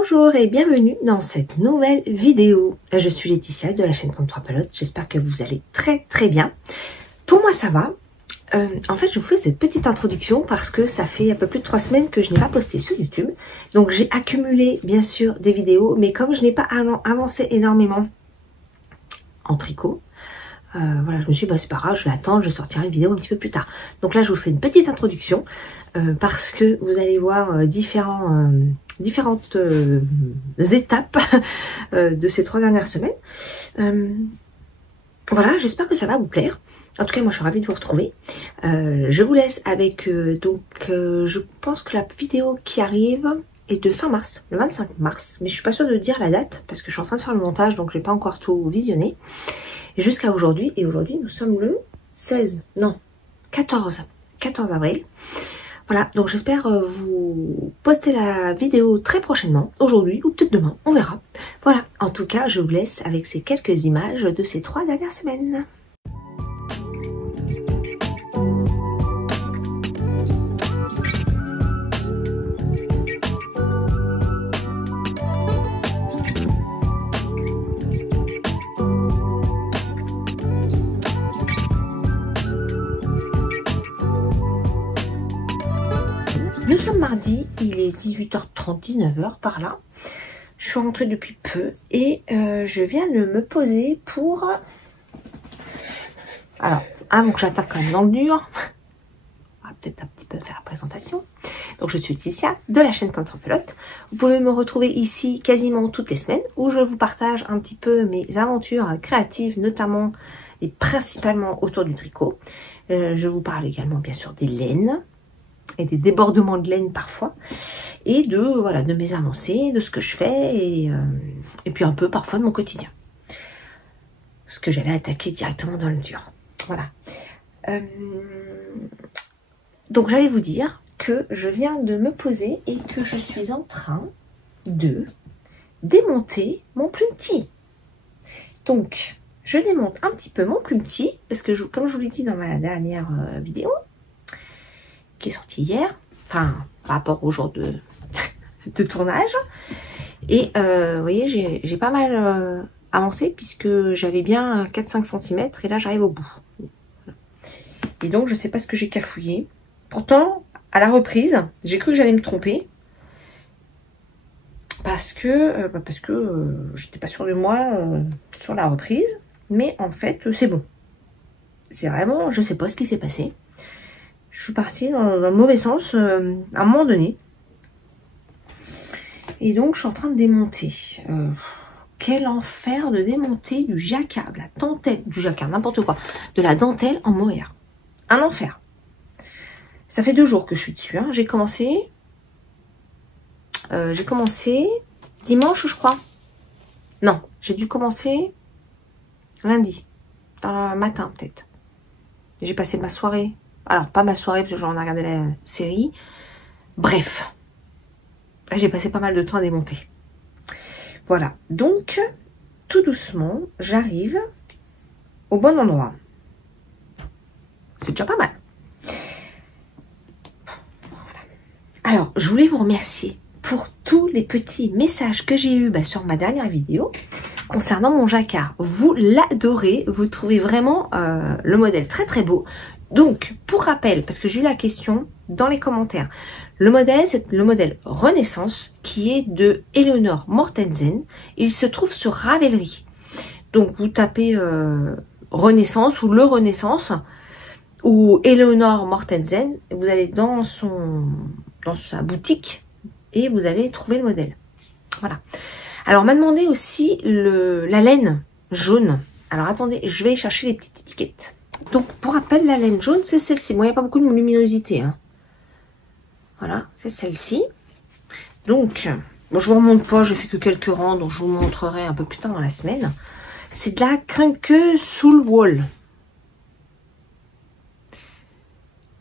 Bonjour et bienvenue dans cette nouvelle vidéo. Je suis Laetitia de la chaîne Comme 3 Pelotes. J'espère que vous allez très bien. Pour moi ça va. En fait je vous fais cette petite introduction parce que ça fait un peu plus de 3 semaines que je n'ai pas posté sur YouTube. Donc j'ai accumulé bien sûr des vidéos, mais comme je n'ai pas avancé énormément en tricot, voilà, je me suis dit, bah, c'est pas grave, je vais attendre, je sortirai une vidéo un petit peu plus tard. Donc là, je vous fais une petite introduction parce que vous allez voir différentes étapes de ces 3 dernières semaines. Voilà, j'espère que ça va vous plaire. En tout cas, moi, je suis ravie de vous retrouver. Je vous laisse avec, je pense que la vidéo qui arrive est de fin mars, le 25 mars. Mais je suis pas sûre de dire la date parce que je suis en train de faire le montage, donc je n'ai pas encore tout visionné. Jusqu'à aujourd'hui, et aujourd'hui nous sommes le 14 avril. Voilà, donc j'espère vous poster la vidéo très prochainement, aujourd'hui ou peut-être demain, on verra. Voilà, en tout cas je vous laisse avec ces quelques images de ces 3 dernières semaines. Nous sommes mardi, il est 18h30, 19h par là. Je suis rentrée depuis peu et je viens de me poser pour... Alors, avant que j'attaque quand même dans le dur, on va peut-être un petit peu faire la présentation. Donc je suis Laetitia de la chaîne Comme 3 Pelotes. Vous pouvez me retrouver ici quasiment toutes les semaines où je vous partage un petit peu mes aventures créatives, notamment et principalement autour du tricot. Je vous parle également bien sûr des laines et des débordements de laine parfois, et voilà, de mes avancées, de ce que je fais, et puis un peu parfois de mon quotidien. Ce que j'allais attaquer directement dans le dur. Voilà. Donc j'allais vous dire que je viens de me poser et que je suis en train de démonter mon plumetis. Donc, je démonte un petit peu mon plumetis, parce que comme je vous l'ai dit dans ma dernière vidéo, qui est sorti hier, enfin par rapport au jour de tournage, et vous voyez j'ai pas mal avancé puisque j'avais bien 4-5 cm et là j'arrive au bout, et donc je sais pas ce que j'ai cafouillé. Pourtant à la reprise j'ai cru que j'allais me tromper parce que j'étais pas sûre de moi sur la reprise, mais en fait c'est bon, c'est vraiment, je sais pas ce qui s'est passé. Je suis partie dans le mauvais sens à un moment donné. Et donc, je suis en train de démonter. Quel enfer de démonter du jacquard, de la dentelle, du jacquard, n'importe quoi. De la dentelle en mohair. Un enfer. Ça fait 2 jours que je suis dessus. Hein. J'ai commencé dimanche, je crois. Non, j'ai dû commencer lundi. Dans le matin, peut-être. J'ai passé ma soirée. Alors, pas ma soirée, parce que j'en ai regardé la série. Bref. J'ai passé pas mal de temps à démonter. Voilà. Donc, tout doucement, j'arrive au bon endroit. C'est déjà pas mal. Alors, je voulais vous remercier pour tous les petits messages que j'ai eus sur ma dernière vidéo concernant mon jacquard. Vous l'adorez. Vous trouvez vraiment le modèle très beau. Donc, pour rappel, parce que j'ai eu la question dans les commentaires, le modèle, c'est le modèle Renaissance qui est de Eleonore Mortensen. Il se trouve sur Ravelry. Donc, vous tapez Renaissance ou le Renaissance ou Eleonore Mortensen. Vous allez dans sa boutique et vous allez trouver le modèle. Voilà. Alors, on m'a demandé aussi la laine jaune. Alors, attendez, je vais chercher les petites étiquettes. Donc, pour rappel, la laine jaune, c'est celle-ci. Bon, il n'y a pas beaucoup de luminosité. Hein. Voilà, c'est celle-ci. Donc, bon, je ne vous remonte pas, je fais que quelques rangs, donc je vous montrerai un peu plus tard dans la semaine. C'est de la Krunke Soulwool.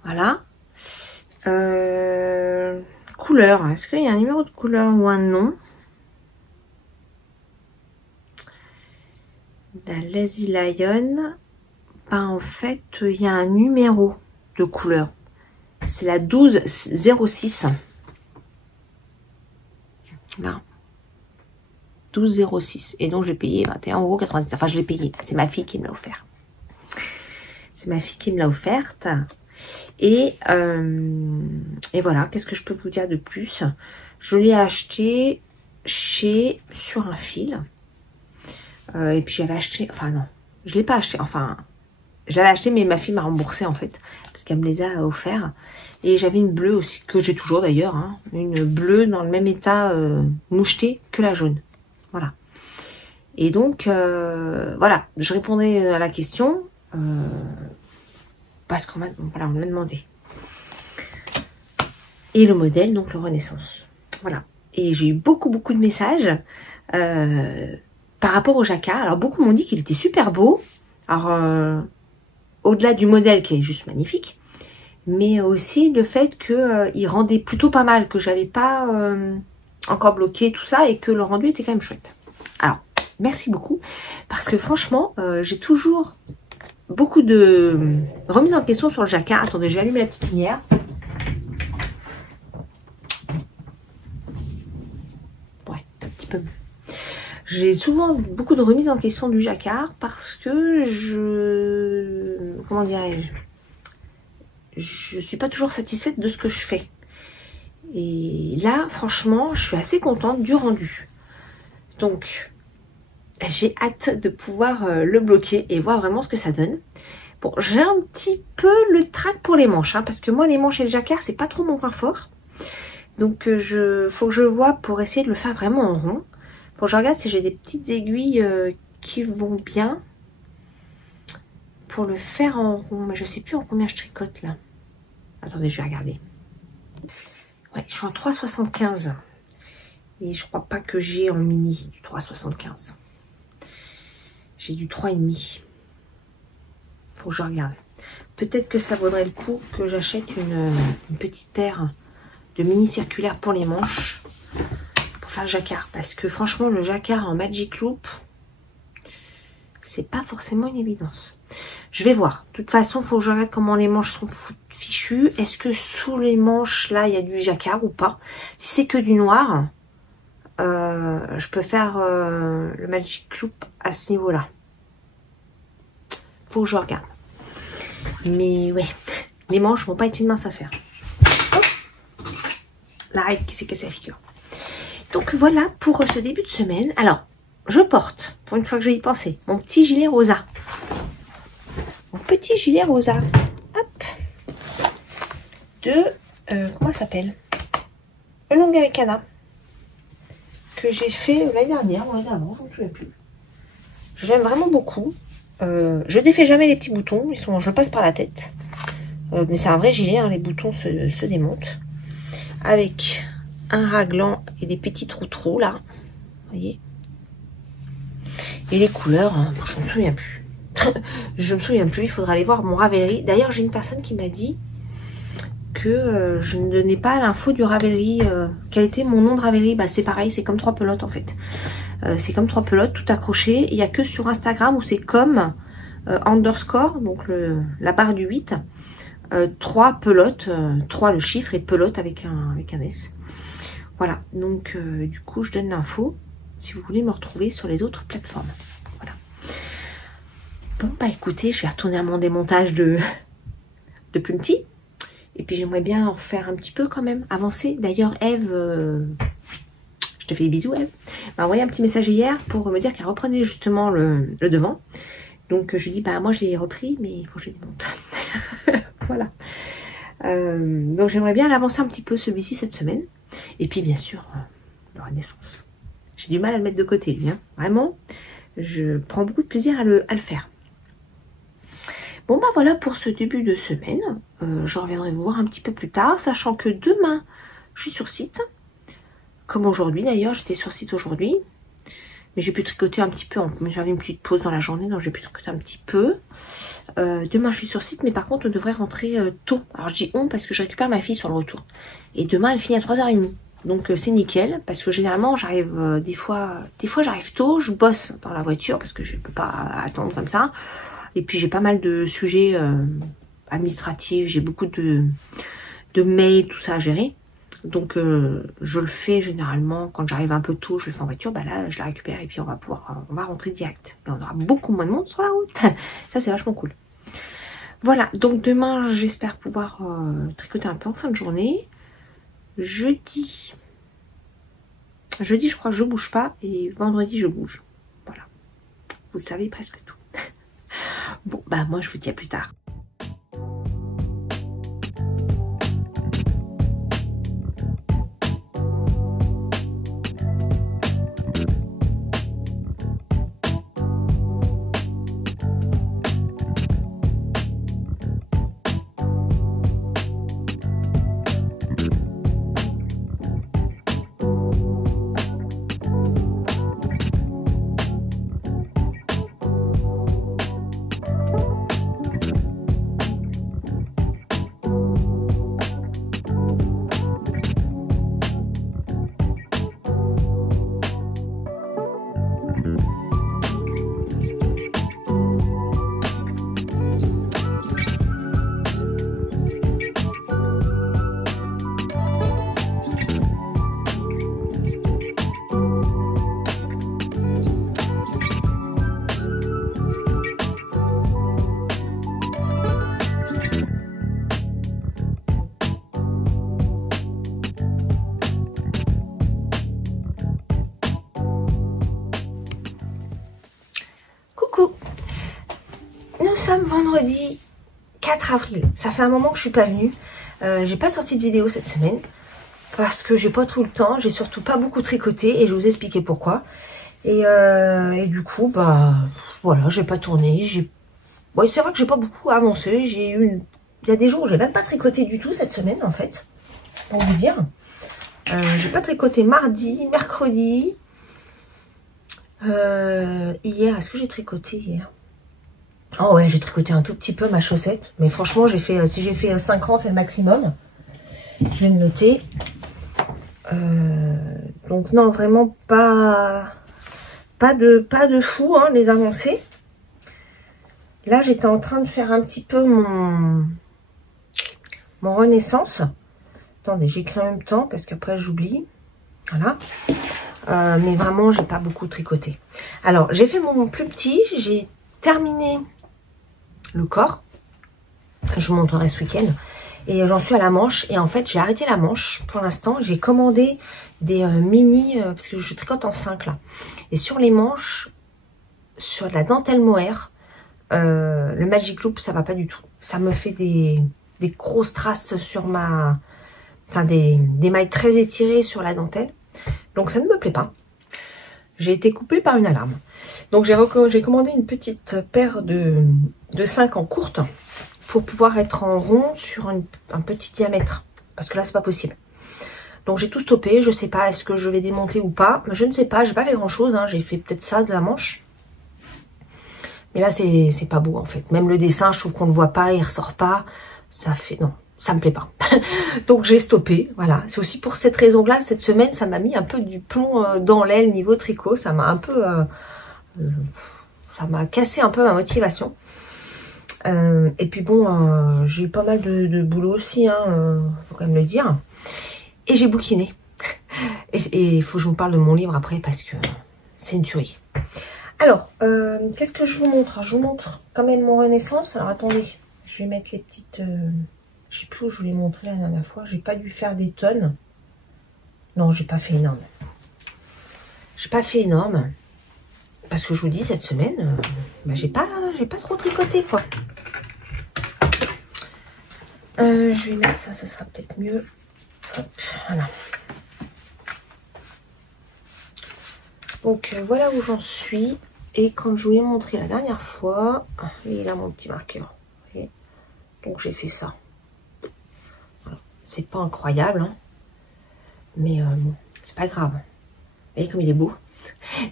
Voilà. Couleur. Est-ce qu'il y a un numéro de couleur ou un nom? La Lazy Lion. Ben, en fait, il y a un numéro de couleur. C'est la 1206. Là. 12,06 et donc je l'ai payé 21,90 €. Enfin, je l'ai payé. C'est ma fille qui me l'a offert. C'est ma fille qui me l'a offerte. Et voilà, qu'est-ce que je peux vous dire de plus? Je l'ai acheté sur un fil. Et puis j'avais acheté, enfin non, je l'ai pas acheté, enfin, je l'avais acheté mais ma fille m'a remboursé en fait, parce qu'elle me les a offerts. Et j'avais une bleue aussi, que j'ai toujours d'ailleurs, hein, une bleue dans le même état mouchetée que la jaune. Voilà. Et donc, voilà, je répondais à la question, parce qu'on m'a demandé. Et le modèle, donc le Renaissance. Voilà. Et j'ai eu beaucoup de messages par rapport au jacquard. Alors beaucoup m'ont dit qu'il était super beau. Alors au-delà du modèle qui est juste magnifique, mais aussi le fait que il rendait plutôt pas mal, que j'avais pas encore bloqué tout ça et que le rendu était quand même chouette. Alors merci beaucoup parce que franchement j'ai toujours beaucoup de remises en question sur le jacquard. Attendez, j'ai allumé la petite lumière. Ouais, un petit peu mieux. J'ai souvent beaucoup de remises en question du jacquard parce que comment dirais-je, je suis pas toujours satisfaite de ce que je fais. Et là, franchement, je suis assez contente du rendu. Donc, j'ai hâte de pouvoir le bloquer et voir vraiment ce que ça donne. Bon, j'ai un petit peu le trac pour les manches, hein, parce que moi, les manches et le jacquard, c'est pas trop mon point fort. Donc, faut que je vois pour essayer de le faire vraiment en rond. Faut que je regarde si j'ai des petites aiguilles qui vont bien pour le faire en rond. Mais je sais plus en combien je tricote là. Attendez, je vais regarder. Ouais, je suis en 3,75. Et je crois pas que j'ai en mini du 3,75. J'ai du 3,5. Faut que je regarde. Peut-être que ça vaudrait le coup que j'achète une petite paire de mini circulaires pour les manches. Pour faire le jacquard. Parce que franchement, le jacquard en Magic Loop, c'est pas forcément une évidence. Je vais voir. De toute façon, il faut que je regarde comment les manches sont fichues. Est-ce que sous les manches, là, il y a du jacquard ou pas? Si c'est que du noir, je peux faire le Magic Loop à ce niveau-là. Faut que je regarde. Mais ouais, les manches vont pas être une mince affaire. Oh, la règle qui s'est cassée la figure. Donc voilà pour ce début de semaine. Alors, je porte, pour une fois que je vais y penser, mon petit gilet rosa. Mon petit gilet rosa. Hop. De, comment ça s'appelle? Longue Americana. Que j'ai fait l'année dernière ou l'année d'avant, je ne me souviens plus. J'aime vraiment beaucoup. Je défais jamais les petits boutons, je passe par la tête. Mais c'est un vrai gilet, hein, les boutons se démontent. Avec un raglan et des petits trous là. Vous voyez. Et les couleurs, hein, je ne me souviens plus. Je me souviens plus, il faudra aller voir mon Ravelry. D'ailleurs, j'ai une personne qui m'a dit que je ne donnais pas l'info du Ravelry. Quel était mon nom de Ravelry? Bah, c'est pareil, c'est comme 3 pelotes en fait. C'est comme 3 pelotes, tout accroché. Il n'y a que sur Instagram où c'est comme underscore, donc la barre du 8. 3 pelotes, 3 le chiffre et pelote avec un S. Voilà, donc du coup je donne l'info si vous voulez me retrouver sur les autres plateformes. Voilà. Bon bah écoutez, je vais retourner à mon démontage de Plumty. Et puis j'aimerais bien en faire un petit peu quand même, avancer. D'ailleurs Eve, je te fais des bisous Eve, m'a envoyé un petit message hier pour me dire qu'elle reprenait justement le devant. Donc je lui dis bah moi je l'ai repris mais il faut que je démonte. Voilà. Donc j'aimerais bien l'avancer un petit peu celui-ci cette semaine. Et puis bien sûr, le Renaissance. J'ai du mal à le mettre de côté lui. Hein. Vraiment, je prends beaucoup de plaisir à le faire. Bon bah voilà pour ce début de semaine. Je reviendrai vous voir un petit peu plus tard, sachant que demain, je suis sur site. Comme aujourd'hui d'ailleurs, j'étais sur site aujourd'hui. Mais j'ai pu tricoter un petit peu, mais j'avais une petite pause dans la journée, donc j'ai pu tricoter un petit peu. Demain je suis sur site, mais par contre on devrait rentrer tôt. Alors je dis on parce que je récupère ma fille sur le retour. Et demain elle finit à 3h30. Donc c'est nickel, parce que généralement j'arrive des fois j'arrive tôt, je bosse dans la voiture parce que je peux pas attendre comme ça. Et puis j'ai pas mal de sujets administratifs, j'ai beaucoup de mails, tout ça à gérer. Donc je le fais généralement quand j'arrive un peu tôt, je le fais en voiture, bah là je la récupère et puis on va rentrer direct. Et on aura beaucoup moins de monde sur la route. Ça c'est vachement cool. Voilà, donc demain j'espère pouvoir tricoter un peu en fin de journée. Jeudi je crois que je bouge pas et vendredi je bouge. Voilà, vous savez presque tout. Bon bah moi je vous dis à plus tard. Coucou, nous sommes vendredi 4 avril. Ça fait un moment que je suis pas venue. J'ai pas sorti de vidéo cette semaine parce que j'ai pas trop le temps. J'ai surtout pas beaucoup tricoté et je vais vous expliquer pourquoi. Et du coup, bah voilà, j'ai pas tourné. Bon, c'est vrai que j'ai pas beaucoup avancé. Il y a des jours où j'ai même pas tricoté du tout cette semaine en fait. Pour vous dire, j'ai pas tricoté mardi, mercredi. Hier, est-ce que j'ai tricoté hier? Oh ouais, j'ai tricoté un tout petit peu ma chaussette. Mais franchement, si j'ai fait 5 rangs, c'est le maximum. Je vais le noter. Donc non, vraiment pas de fou, hein, les avancées. Là, j'étais en train de faire un petit peu mon Renaissance. Attendez, j'écris en même temps parce qu'après j'oublie. Voilà. Mais vraiment, j'ai pas beaucoup tricoté. Alors, j'ai fait mon plus petit. J'ai terminé le corps. Je vous montrerai ce week-end. Et j'en suis à la manche. Et en fait, j'ai arrêté la manche pour l'instant. J'ai commandé des mini, parce que je tricote en 5 là. Et sur les manches, sur la dentelle mohair, le Magic Loop, ça va pas du tout. Ça me fait des grosses traces sur ma... Enfin, des mailles très étirées sur la dentelle. Donc ça ne me plaît pas. J'ai été coupée par une alarme. Donc j'ai commandé une petite paire de 5 en courte pour pouvoir être en rond sur un petit diamètre. Parce que là, c'est pas possible. Donc j'ai tout stoppé. Je sais pas, est-ce que je vais démonter ou pas. Je ne sais pas, j'ai pas fait grand chose. Hein. J'ai fait peut-être ça de la manche. Mais là, c'est pas beau en fait. Même le dessin, je trouve qu'on ne voit pas, il ressort pas. Ça fait... Non, ça me plaît pas. Donc j'ai stoppé, voilà. C'est aussi pour cette raison-là, cette semaine, ça m'a mis un peu du plomb dans l'aile niveau tricot. Ça m'a un peu... ça m'a cassé un peu ma motivation. Et puis bon, j'ai eu pas mal de boulot aussi, hein, faut quand même le dire. Et j'ai bouquiné. Et il faut que je vous parle de mon livre après parce que c'est une tuerie. Alors, qu'est-ce que je vous montre? Je vous montre quand même mon Renaissance. Alors attendez, je vais mettre les petites... je sais plus où je vous l'ai montré la dernière fois. J'ai pas dû faire des tonnes. Non, j'ai pas fait énorme. J'ai pas fait énorme. Parce que je vous dis, cette semaine, bah, j'ai pas trop tricoté, quoi. Je vais mettre ça, ça sera peut-être mieux. Hop, voilà. Donc, voilà où j'en suis. Et quand je vous l'ai montré la dernière fois, il est là mon petit marqueur. Voyez, donc, j'ai fait ça. Voilà. C'est pas incroyable, hein. Mais bon, c'est pas grave. Vous voyez comme il est beau.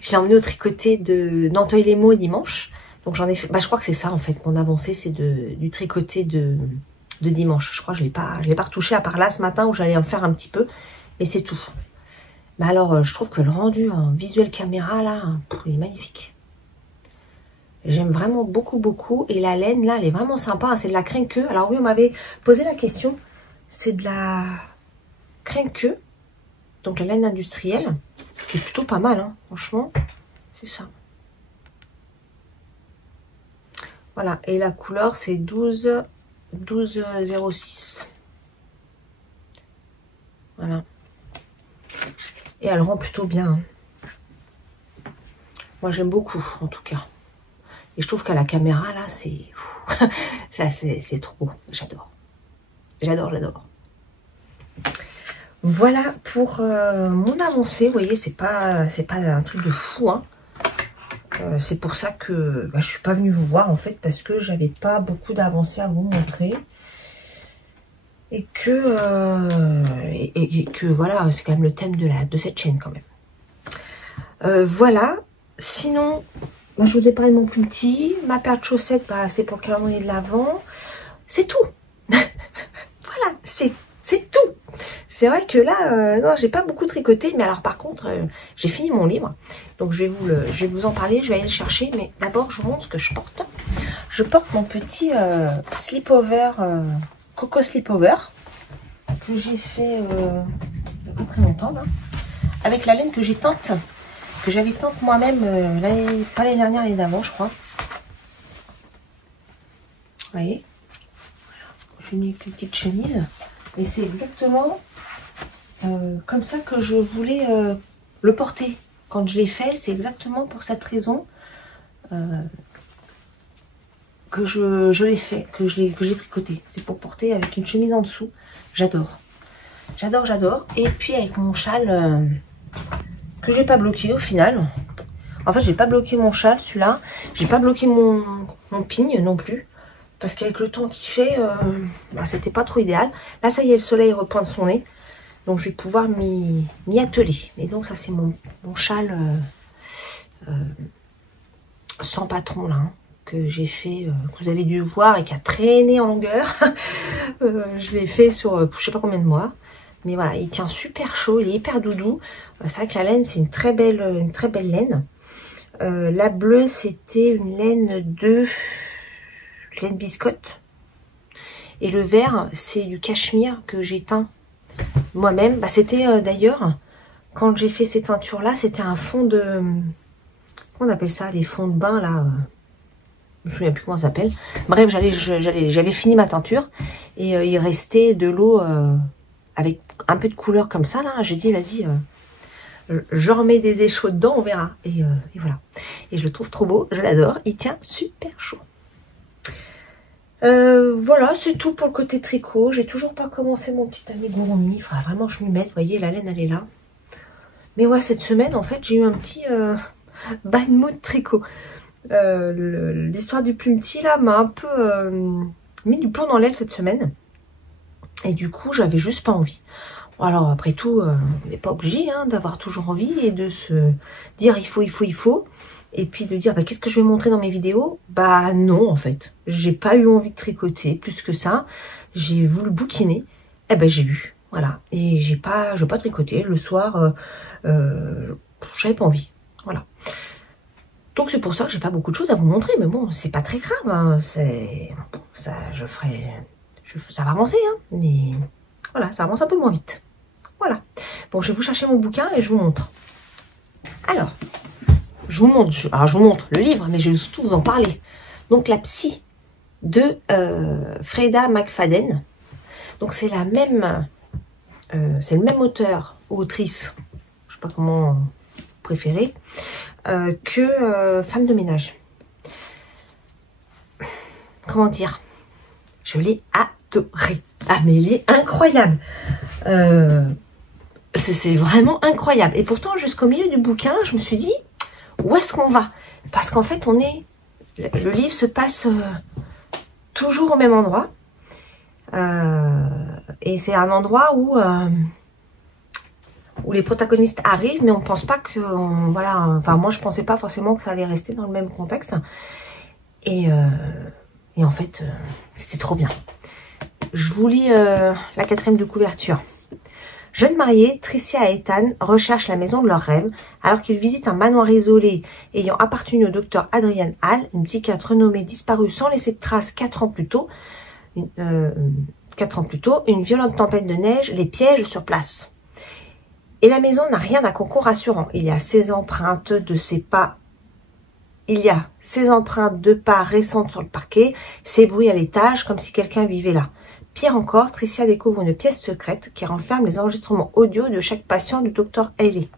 Je l'ai emmené au tricoté de Nanteuil-les-Maux dimanche. Donc j'en ai fait, bah je crois que c'est ça en fait, mon avancée c'est du tricoté de dimanche. Je crois que je l'ai pas retouché à part là ce matin où j'allais en faire un petit peu, mais c'est tout. Mais alors je trouve que le rendu en visuel caméra là, il est magnifique. J'aime vraiment beaucoup et la laine là elle est vraiment sympa, hein, c'est de la crinqueux. Alors oui on m'avait posé la question, c'est de la Crenque, donc la laine industrielle, qui est plutôt pas mal, hein, franchement, c'est ça. Voilà, et la couleur c'est 1206. Voilà. Et elle rend plutôt bien. Hein. Moi j'aime beaucoup en tout cas. Et je trouve qu'à la caméra là c'est c'est trop beau. J'adore. J'adore, j'adore. Voilà pour mon avancée. Vous voyez, c'est pas un truc de fou. Hein. C'est pour ça que je suis pas venue vous voir en fait, parce que j'avais pas beaucoup d'avancées à vous montrer. Et que, voilà, c'est quand même le thème de cette chaîne quand même. Voilà. Sinon, moi, je vous ai parlé de mon petit, ma paire de chaussettes, c'est pour le calendrier de l'Avent. C'est tout. Voilà, c'est tout. C'est vrai que là, non, j'ai pas beaucoup tricoté, mais alors par contre, j'ai fini mon livre. Donc je vais vous en parler, je vais aller le chercher, mais d'abord je vous montre ce que je porte. Je porte mon petit slipover, Coco Slipover, que j'ai fait il n'y a pas très longtemps, là, avec la laine que j'ai teinte, que j'avais teinte moi-même, pas l'année dernière, l'année d'avant, je crois. Vous voyez, voilà. J'ai mis une petite chemise, et c'est exactement comme ça que je voulais le porter. Quand je l'ai fait, c'est exactement pour cette raison que je l'ai fait, que j'ai tricoté. C'est pour porter avec une chemise en dessous. J'adore. J'adore, j'adore. Et puis avec mon châle que j'ai pas bloqué au final. En fait, j'ai pas bloqué mon châle, celui-là. J'ai pas bloqué mon pigne non plus. Parce qu'avec le temps qu'il fait, c'était pas trop idéal. Là, ça y est, le soleil repointe son nez. Donc, je vais pouvoir m'y atteler. Et donc, ça, c'est mon châle sans patron, là, hein, que j'ai fait, que vous avez dû voir et qui a traîné en longueur. Je l'ai fait sur, je sais pas combien de mois. Mais voilà, il tient super chaud, il est hyper doudou. C'est vrai que la laine, c'est une très belle laine. La bleue, c'était une laine biscotte. Et le vert, c'est du cachemire que j'ai teint moi-même. C'était d'ailleurs, quand j'ai fait ces teintures-là, c'était un fond de... Comment on appelle ça? Les fonds de bain, là. Je ne me souviens plus comment ça s'appelle. Bref, j'avais fini ma teinture. Et il restait de l'eau avec un peu de couleur comme ça, là. J'ai dit, vas-y, je remets des échauds dedans, on verra. Et voilà. Et je le trouve trop beau, je l'adore. Il tient super chaud. Voilà, c'est tout pour le côté tricot. J'ai toujours pas commencé mon petit amigurumi. Il faudra vraiment que je m'y mette. Vous voyez, la laine, elle est là. Mais ouais, cette semaine, en fait, j'ai eu un petit bad mood tricot. L'histoire du plumpetit, là, m'a un peu mis du plomb dans l'aile cette semaine. Et du coup, j'avais juste pas envie. Alors, après tout, on n'est pas obligé hein, d'avoir toujours envie et de se dire il faut. Et puis de dire, qu'est-ce que je vais montrer dans mes vidéos? Non, en fait. J'ai pas eu envie de tricoter plus que ça. J'ai voulu bouquiner. J'ai eu. Voilà. Et j'ai pas tricoté. Le soir, j'avais pas envie. Voilà. Donc c'est pour ça que j'ai pas beaucoup de choses à vous montrer. Mais bon, c'est pas très grave. Hein. Ça va avancer. Hein. Mais voilà, ça avance un peu moins vite. Voilà. Bon, je vais vous chercher mon bouquin et je vous montre. Alors... je vous montre le livre, mais je vais surtout vous en parler. Donc, La Psy de Freida McFadden. Donc, c'est la même, c'est le même auteur ou autrice, je sais pas comment vous préférez, que Femme de ménage. Comment dire? Je l'ai adoré. Ah, mais il est incroyable. C'est vraiment incroyable. Et pourtant, jusqu'au milieu du bouquin, je me suis dit, où est-ce qu'on va? Parce qu'en fait, le livre se passe toujours au même endroit. Et c'est un endroit où les protagonistes arrivent, mais on pense pas que... voilà, enfin, moi, je pensais pas forcément que ça allait rester dans le même contexte. Et en fait, c'était trop bien. Je vous lis la 4e de couverture. Jeunes mariés, Tricia et Ethan recherchent la maison de leurs rêves alors qu'ils visitent un manoir isolé ayant appartenu au docteur Adrian Hall, une psychiatre renommée disparue sans laisser de traces 4 ans plus tôt. 4 ans plus tôt, une violente tempête de neige les piège sur place. Et la maison n'a rien d'un cocon rassurant. Il y a ces empreintes de ses pas. Il y a ces empreintes de pas récentes sur le parquet, ces bruits à l'étage, comme si quelqu'un vivait là. Pire encore, Tricia découvre une pièce secrète qui renferme les enregistrements audio de chaque patient du docteur Haley.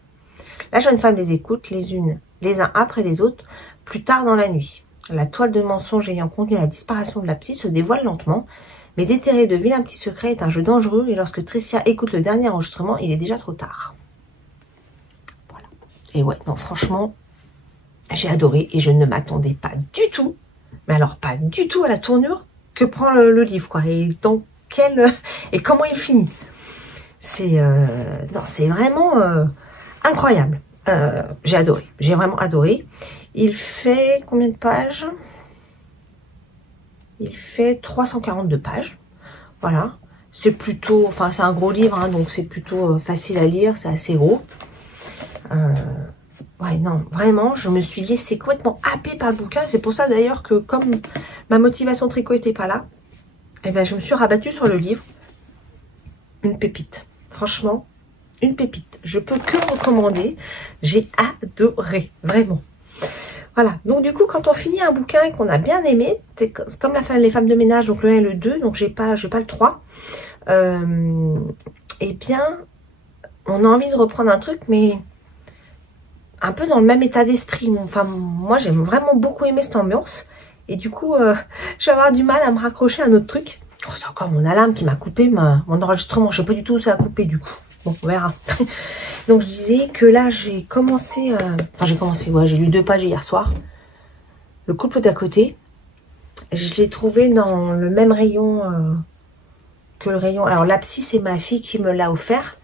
La jeune femme les écoute, les uns après les autres, plus tard dans la nuit. La toile de mensonges ayant conduit à la disparition de la psy se dévoile lentement, mais déterrer de vilains petits secrets est un jeu dangereux et lorsque Tricia écoute le dernier enregistrement, il est déjà trop tard. Voilà. Et ouais, non, franchement, j'ai adoré et je ne m'attendais pas du tout, mais alors pas du tout à la tournure que prend le livre, quoi, et dans quel et comment il finit. C'est non, c'est vraiment incroyable. J'ai adoré, j'ai vraiment adoré. Il fait combien de pages? Il fait 342 pages. Voilà. C'est plutôt, enfin c'est un gros livre, hein, donc c'est plutôt facile à lire, c'est assez gros. Ouais, non, vraiment, je me suis laissée complètement happée par le bouquin. C'est pour ça d'ailleurs que comme ma motivation tricot n'était pas là, eh ben, je me suis rabattue sur le livre. Une pépite. Franchement, une pépite. Je peux que recommander. J'ai adoré, vraiment. Voilà, donc du coup, quand on finit un bouquin et qu'on a bien aimé, c'est comme les femmes de ménage, donc le 1 et le 2, donc j'ai pas le 3, eh bien, on a envie de reprendre un truc, mais un peu dans le même état d'esprit. Enfin, moi, j'ai vraiment beaucoup aimé cette ambiance, et du coup, je vais avoir du mal à me raccrocher à un autre truc. Oh, c'est encore mon alarme qui m'a coupé mon enregistrement, je sais pas du tout où ça a coupé du coup. Bon, on verra. Donc, je disais que là, j'ai commencé... ouais, j'ai lu 2 pages hier soir. Le couple d'à côté. Je l'ai trouvé dans le même rayon que le rayon... Alors, la psy, c'est ma fille qui me l'a offert.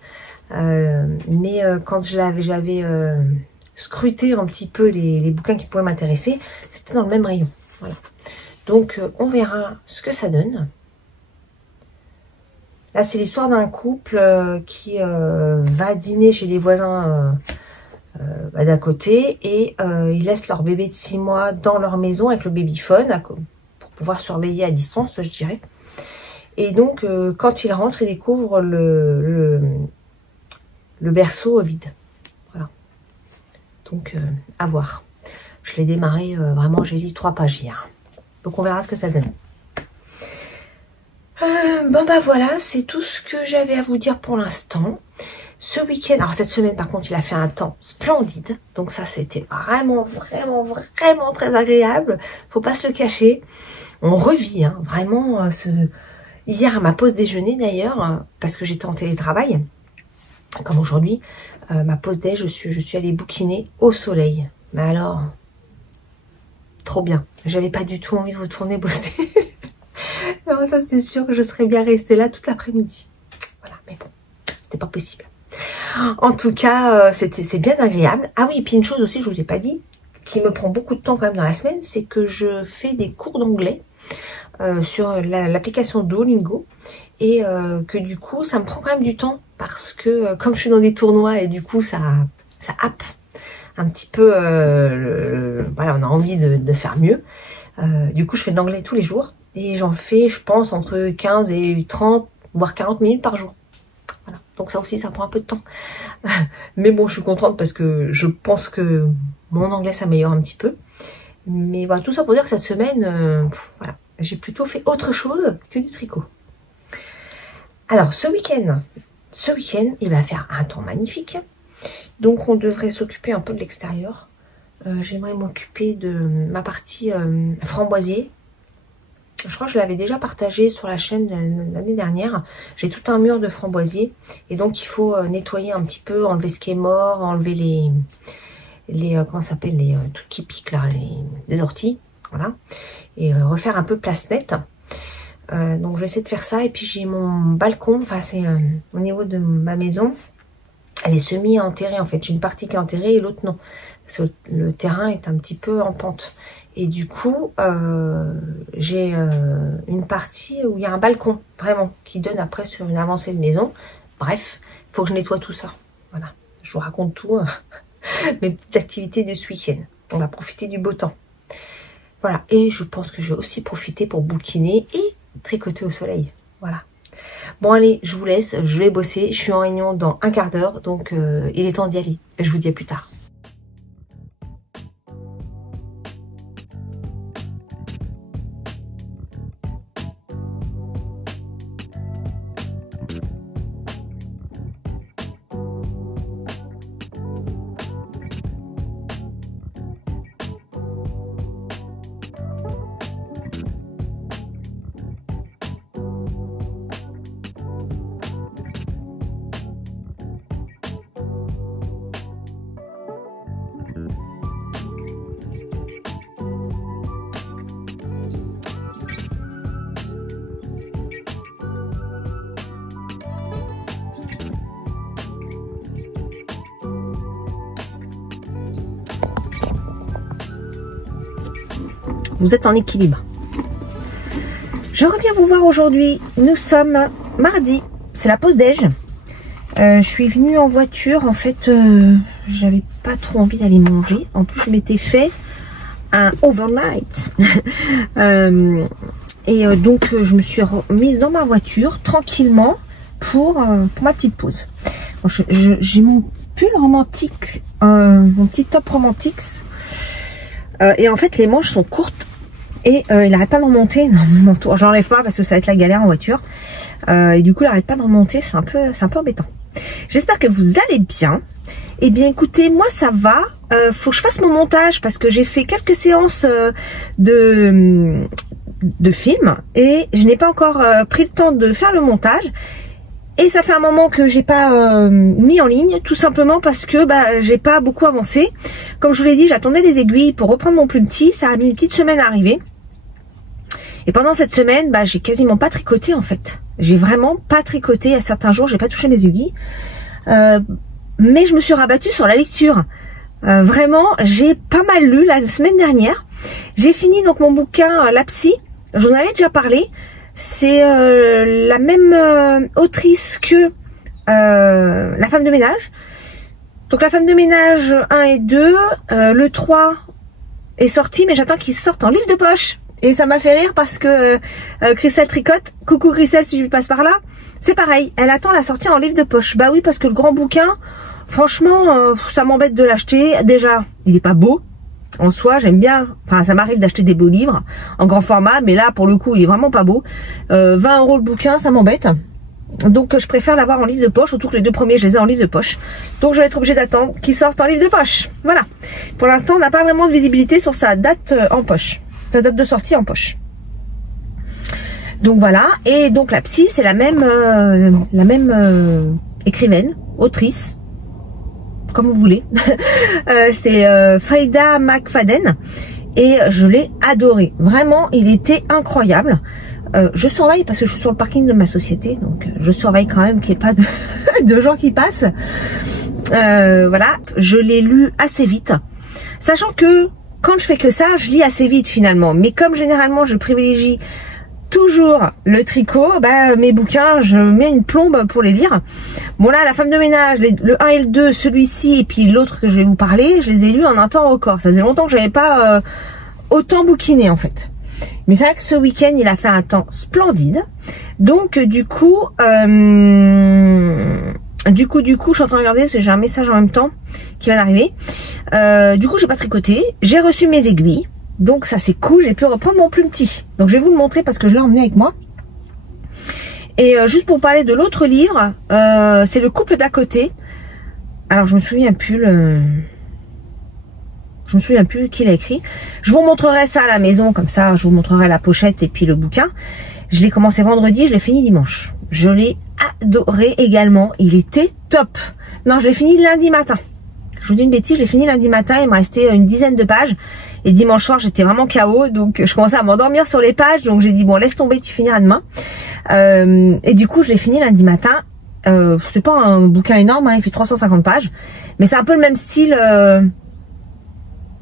Mais quand j'avais scruté un petit peu les bouquins qui pouvaient m'intéresser, c'était dans le même rayon. Voilà. Donc, on verra ce que ça donne. Là, c'est l'histoire d'un couple qui va dîner chez les voisins d'à côté et ils laissent leur bébé de 6 mois dans leur maison avec le babyphone pour pouvoir surveiller à distance, je dirais. Et donc, quand ils rentrent, ils découvrent le berceau vide. Voilà. Donc, à voir. Je l'ai démarré, vraiment, j'ai lu 3 pages hier. Donc, on verra ce que ça donne. Bon bah voilà, c'est tout ce que j'avais à vous dire pour l'instant. Ce week-end, alors cette semaine par contre, il a fait un temps splendide. Donc ça, c'était vraiment très agréable. Faut pas se le cacher. On revit, hein, vraiment. Hier, à ma pause déjeuner d'ailleurs, parce que j'étais en télétravail, comme aujourd'hui, ma pause déj, je suis allée bouquiner au soleil. Mais alors, trop bien. J'avais pas du tout envie de retourner bosser. Alors ça, c'est sûr que je serais bien restée là toute l'après-midi. Voilà, mais bon, c'était pas possible. En tout cas, c'est bien agréable. Ah oui, et puis une chose aussi, je vous ai pas dit, qui me prend beaucoup de temps quand même dans la semaine, c'est que je fais des cours d'anglais sur l'application Duolingo. Et que du coup, ça me prend quand même du temps parce que comme je suis dans des tournois et du coup, ça happe un petit peu, voilà, on a envie de faire mieux. Du coup, je fais de l'anglais tous les jours. Et j'en fais, je pense, entre 15 et 30, voire 40 minutes par jour. Voilà. Donc ça aussi, ça prend un peu de temps. Mais bon, je suis contente parce que je pense que mon anglais s'améliore un petit peu. Mais voilà, tout ça pour dire que cette semaine, voilà, j'ai plutôt fait autre chose que du tricot. Alors, ce week-end, il va faire un temps magnifique. Donc, on devrait s'occuper un peu de l'extérieur. J'aimerais m'occuper de ma partie framboisier. Je crois que je l'avais déjà partagé sur la chaîne l'année dernière. J'ai tout un mur de framboisiers. Et donc, il faut nettoyer un petit peu, enlever ce qui est mort, enlever les comment ça s'appelle, les trucs qui piquent là, des orties. Voilà. Et refaire un peu place nette. Donc, je vais essayer de faire ça. Et puis, j'ai mon balcon. Enfin, c'est au niveau de ma maison. Elle est semi-enterrée, en fait. J'ai une partie qui est enterrée et l'autre, non. Parce que le terrain est un petit peu en pente. Et du coup, j'ai une partie où il y a un balcon, vraiment, qui donne après sur une avancée de maison. Bref, il faut que je nettoie tout ça. Voilà, je vous raconte tout, mes petites activités de ce week-end. On va profiter du beau temps. Voilà, et je pense que je vais aussi profiter pour bouquiner et tricoter au soleil. Voilà. Bon allez, je vous laisse, je vais bosser. Je suis en réunion dans un quart d'heure, donc il est temps d'y aller. Je vous dis à plus tard. Vous êtes en équilibre. Je reviens vous voir aujourd'hui. Nous sommes mardi. C'est la pause déj. Je suis venue en voiture. En fait, j'avais pas trop envie d'aller manger. En plus, je m'étais fait un overnight. Donc, je me suis remise dans ma voiture tranquillement pour ma petite pause. Bon, j'ai mon pull romantique, mon petit top romantique. Et en fait, les manches sont courtes. Et il n'arrête pas de remonter. Non, je l'enlève pas parce que ça va être la galère en voiture. Et du coup, il n'arrête pas de remonter. C'est un peu embêtant. J'espère que vous allez bien. Eh bien, écoutez, moi, ça va. Faut que je fasse mon montage parce que j'ai fait quelques séances de films. Et je n'ai pas encore pris le temps de faire le montage. Et ça fait un moment que j'ai pas mis en ligne, tout simplement parce que j'ai pas beaucoup avancé. Comme je vous l'ai dit, j'attendais les aiguilles pour reprendre mon plume tea. Ça a mis une petite semaine à arriver. Et pendant cette semaine, j'ai quasiment pas tricoté en fait. J'ai vraiment pas tricoté. À certains jours, j'ai pas touché mes aiguilles. Mais je me suis rabattue sur la lecture. Vraiment, j'ai pas mal lu la semaine dernière. J'ai fini donc mon bouquin La Psy. J'en avais déjà parlé. C'est la même autrice que La Femme de ménage. Donc La Femme de ménage 1 et 2. Le 3 est sorti, mais j'attends qu'il sorte en livre de poche. Et ça m'a fait rire parce que Christelle tricote. Coucou Christelle, si tu passes par là. C'est pareil, elle attend la sortie en livre de poche. Bah oui, parce que le grand bouquin, franchement, ça m'embête de l'acheter. Déjà, il est pas beau. En soi, j'aime bien, enfin ça m'arrive d'acheter des beaux livres en grand format, mais là pour le coup il est vraiment pas beau. 20 € le bouquin, ça m'embête. Donc je préfère l'avoir en livre de poche, surtout que les deux premiers je les ai en livre de poche. Donc je vais être obligée d'attendre qu'ils sortent en livre de poche. Voilà. Pour l'instant on n'a pas vraiment de visibilité sur sa date en poche, sa date de sortie en poche. Donc voilà, et donc La Psy c'est la même écrivaine, autrice, comme vous voulez. C'est Freida McFadden et je l'ai adoré. Vraiment, il était incroyable. Je surveille parce que je suis sur le parking de ma société, donc je surveille quand même qu'il n'y ait pas de gens qui passent. Voilà, je l'ai lu assez vite, sachant que quand je fais que ça, je lis assez vite finalement. Mais comme généralement je privilégie toujours le tricot, mes bouquins, je mets une plombe pour les lire. Bon là, La Femme de ménage, le 1 et le 2, celui-ci et puis l'autre que je vais vous parler, je les ai lus en un temps record. Ça faisait longtemps que j'avais pas autant bouquiné en fait. Mais c'est vrai que ce week-end, il a fait un temps splendide. Donc du coup, je suis en train de regarder parce que j'ai un message en même temps qui vient d'arriver. Du coup, j'ai pas tricoté. J'ai reçu mes aiguilles. Donc ça c'est cool, j'ai pu reprendre mon plume tea. Donc je vais vous le montrer parce que je l'ai emmené avec moi. Et juste pour parler de l'autre livre, c'est Le couple d'à côté. Alors je me souviens plus qui l'a écrit. Je vous montrerai ça à la maison, comme ça je vous montrerai la pochette et puis le bouquin. Je l'ai commencé vendredi, je l'ai fini dimanche. Je l'ai adoré également, il était top. Non, je l'ai fini lundi matin. Je vous dis une bêtise, je l'ai fini lundi matin, il me restait une dizaine de pages. Et dimanche soir, j'étais vraiment KO, donc je commençais à m'endormir sur les pages. Donc j'ai dit, bon, laisse tomber, tu finiras demain. Et du coup, je l'ai fini lundi matin. C'est pas un bouquin énorme, hein, il fait 350 pages. Mais c'est un peu le même style.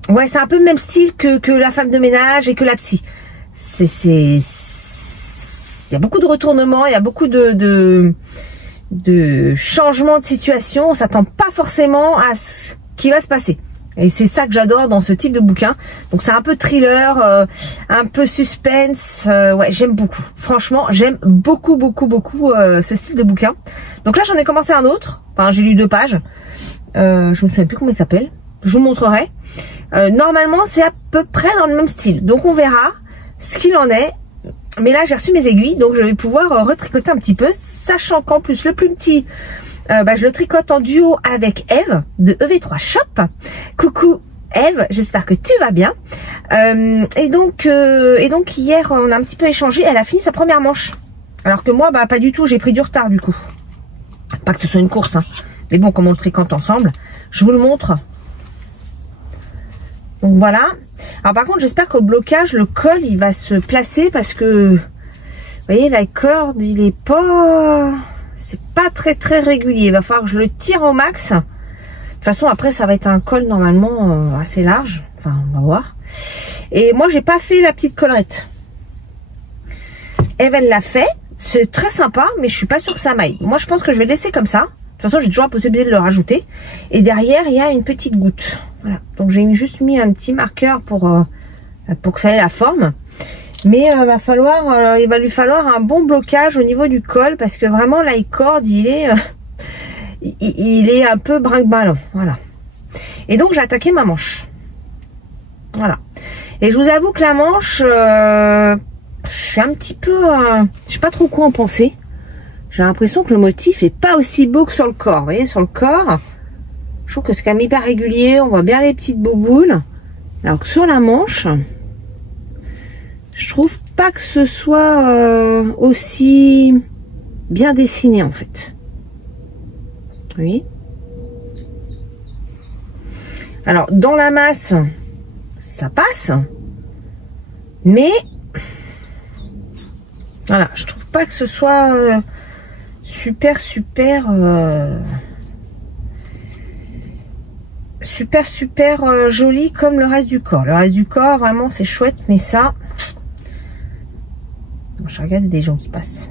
Ouais, c'est un peu le même style que La Femme de ménage et que La Psy. Il y a beaucoup de retournements, il y a beaucoup de changements de situation. On s'attend pas forcément à ce qui va se passer. Et c'est ça que j'adore dans ce type de bouquin. Donc c'est un peu thriller, un peu suspense. Ouais, j'aime beaucoup. Franchement, j'aime beaucoup ce style de bouquin. Donc là, j'en ai commencé un autre. Enfin, j'ai lu 2 pages. Je me souviens plus comment il s'appelle. Je vous montrerai. Normalement, c'est à peu près dans le même style. Donc on verra ce qu'il en est. Mais là, j'ai reçu mes aiguilles. Donc je vais pouvoir retricoter un petit peu. Sachant qu'en plus, le plus petit... je le tricote en duo avec Eve de EV3 Shop. Coucou Eve, j'espère que tu vas bien. Et donc hier on a un petit peu échangé. Elle a fini sa première manche, alors que moi pas du tout. J'ai pris du retard du coup. Pas que ce soit une course, hein. Mais bon, comme on le tricote ensemble, je vous le montre. Donc voilà. Alors par contre, j'espère qu'au blocage le col il va se placer parce que vous voyez la corde il est pas... C'est pas très régulier. Il va falloir que je le tire au max. De toute façon, après, ça va être un col normalement assez large. Enfin, on va voir. Et moi, j'ai pas fait la petite collerette. Eve, elle l'a fait. C'est très sympa, mais je suis pas sûre que ça m'aille. Moi, je pense que je vais le laisser comme ça. De toute façon, j'ai toujours la possibilité de le rajouter. Et derrière, il y a une petite goutte. Voilà. Donc, j'ai juste mis un petit marqueur pour que ça ait la forme. Mais il va lui falloir un bon blocage au niveau du col parce que vraiment la corde il est un peu brinque-ballant. Voilà. Et donc j'ai attaqué ma manche. Voilà. Et je vous avoue que la manche, je suis un petit peu, je sais pas trop quoi en penser. J'ai l'impression que le motif est pas aussi beau que sur le corps. Vous voyez, sur le corps, je trouve que c'est quand même hyper régulier. On voit bien les petites bouboules. Alors que sur la manche, je trouve pas que ce soit aussi bien dessiné en fait. Oui. Alors dans la masse, ça passe, mais voilà, je trouve pas que ce soit super joli comme le reste du corps. Le reste du corps vraiment c'est chouette, mais ça... Je regarde des gens qui passent.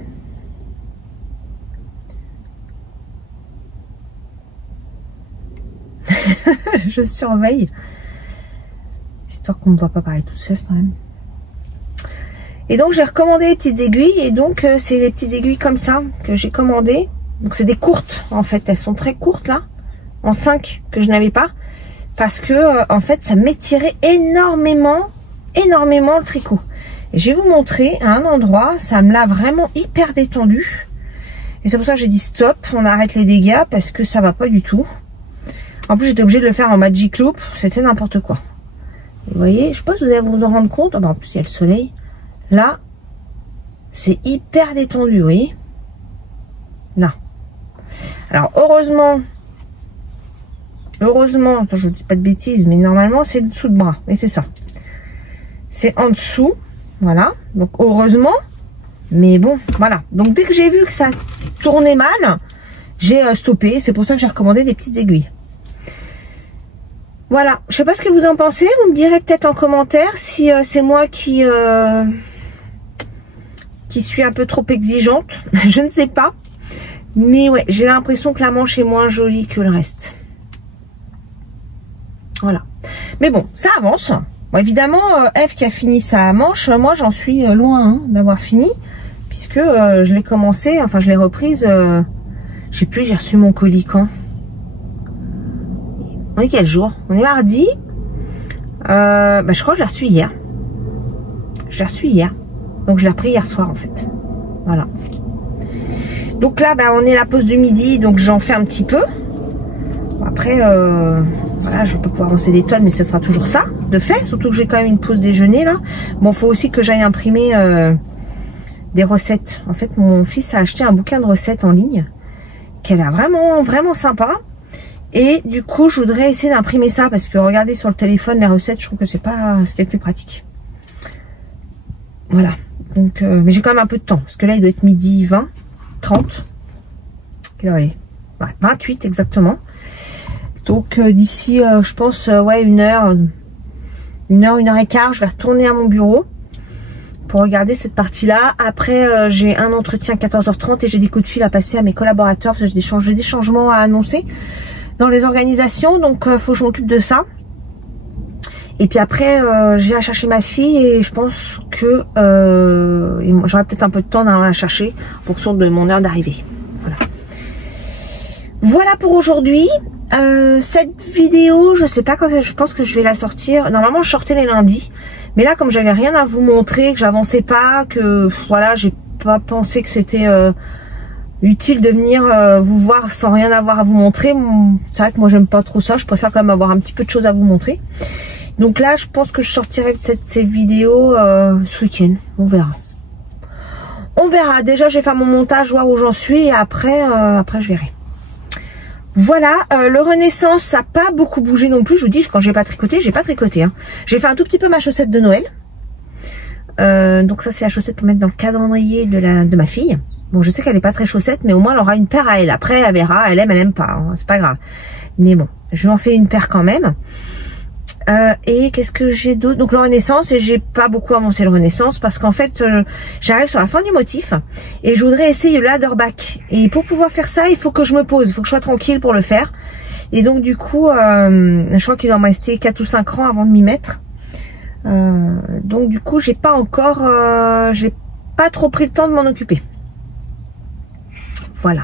Je surveille. Histoire qu'on ne me voit pas parler toute seule quand même. Et donc j'ai recommandé les petites aiguilles. Et donc c'est les petites aiguilles comme ça que j'ai commandées. Donc c'est des courtes en fait. Elles sont très courtes là. En 5 que je n'avais pas. Parce que en fait ça m'étirait énormément le tricot. Et je vais vous montrer à un endroit, ça me l'a vraiment hyper détendu. Et c'est pour ça que j'ai dit stop, on arrête les dégâts parce que ça va pas du tout. En plus, j'étais obligée de le faire en Magic Loop, c'était n'importe quoi. Et vous voyez, je sais pas si vous allez vous en rendre compte. En plus, il y a le soleil. Là, c'est hyper détendu, vous voyez. Là. Alors, heureusement, attends, je ne dis pas de bêtises, mais normalement, c'est le dessous de bras. Et c'est ça. C'est en dessous. Voilà, donc heureusement, mais bon, voilà. Donc dès que j'ai vu que ça tournait mal, j'ai stoppé. C'est pour ça que j'ai recommandé des petites aiguilles. Voilà, je sais pas ce que vous en pensez. Vous me direz peut-être en commentaire si c'est moi qui suis un peu trop exigeante. Je ne sais pas. Mais ouais, j'ai l'impression que la manche est moins jolie que le reste. Voilà. Mais bon, ça avance. Bon, évidemment, Eve qui a fini sa manche, moi j'en suis loin d'avoir fini, puisque je l'ai commencé, enfin je l'ai reprise, je sais plus, j'ai reçu mon colis quand. On est quel jour? On est mardi. Je crois que je l'ai reçu hier. Donc je l'ai repris hier soir en fait. Voilà. Donc là, on est à la pause du midi, donc j'en fais un petit peu. Bon, après, voilà, je peux pouvoir avancer des tonnes, mais ce sera toujours ça, de fait. Surtout que j'ai quand même une pause déjeuner, là. Bon, faut aussi que j'aille imprimer des recettes. En fait, mon fils a acheté un bouquin de recettes en ligne, qu'elle a vraiment sympa. Et du coup, je voudrais essayer d'imprimer ça, parce que regarder sur le téléphone les recettes, je trouve que c'est pas ce qui est le plus pratique. Voilà. Donc, mais j'ai quand même un peu de temps, parce que là, il doit être midi 20, 30. Quelle heure il est? Ouais, 28 exactement. Donc d'ici, je pense, ouais, une heure et quart, je vais retourner à mon bureau pour regarder cette partie-là. Après, j'ai un entretien à 14h30 et j'ai des coups de fil à passer à mes collaborateurs parce que j'ai des changements à annoncer dans les organisations. Donc, faut que je m'occupe de ça. Et puis après, j'ai à chercher ma fille et je pense que j'aurai peut-être un peu de temps d'aller la chercher en fonction de mon heure d'arrivée. Voilà. Voilà pour aujourd'hui. Cette vidéo, je sais pas quand je pense que je vais la sortir. Normalement, je sortais les lundis. Mais là, comme j'avais rien à vous montrer, que j'avançais pas, que voilà, j'ai pas pensé que c'était utile de venir vous voir sans rien avoir à vous montrer. C'est vrai que moi, j'aime pas trop ça. Je préfère quand même avoir un petit peu de choses à vous montrer. Donc là, je pense que je sortirai cette vidéo ce week-end. On verra. On verra. Déjà, je vais faire mon montage, voir où j'en suis. Et après je verrai. Voilà, le Renaissance, ça n'a pas beaucoup bougé non plus. Je vous dis, quand j'ai pas tricoté, j'ai pas tricoté. Hein. J'ai fait un tout petit peu ma chaussette de Noël. Donc ça, c'est la chaussette pour mettre dans le calendrier de ma fille. Bon, je sais qu'elle est pas très chaussette, mais au moins, elle aura une paire à elle. Après, elle verra, elle aime pas. Hein, c'est pas grave. Mais bon, je lui en fais une paire quand même. Et qu'est-ce que j'ai d'autre? Donc le Renaissance, et j'ai pas beaucoup avancé le Renaissance parce qu'en fait j'arrive sur la fin du motif et je voudrais essayer le ladderback, et pour pouvoir faire ça il faut que je me pose, il faut que je sois tranquille pour le faire, et donc du coup je crois qu'il doit me rester 4 ou 5 rangs avant de m'y mettre, donc du coup j'ai pas encore j'ai pas trop pris le temps de m'en occuper. Voilà.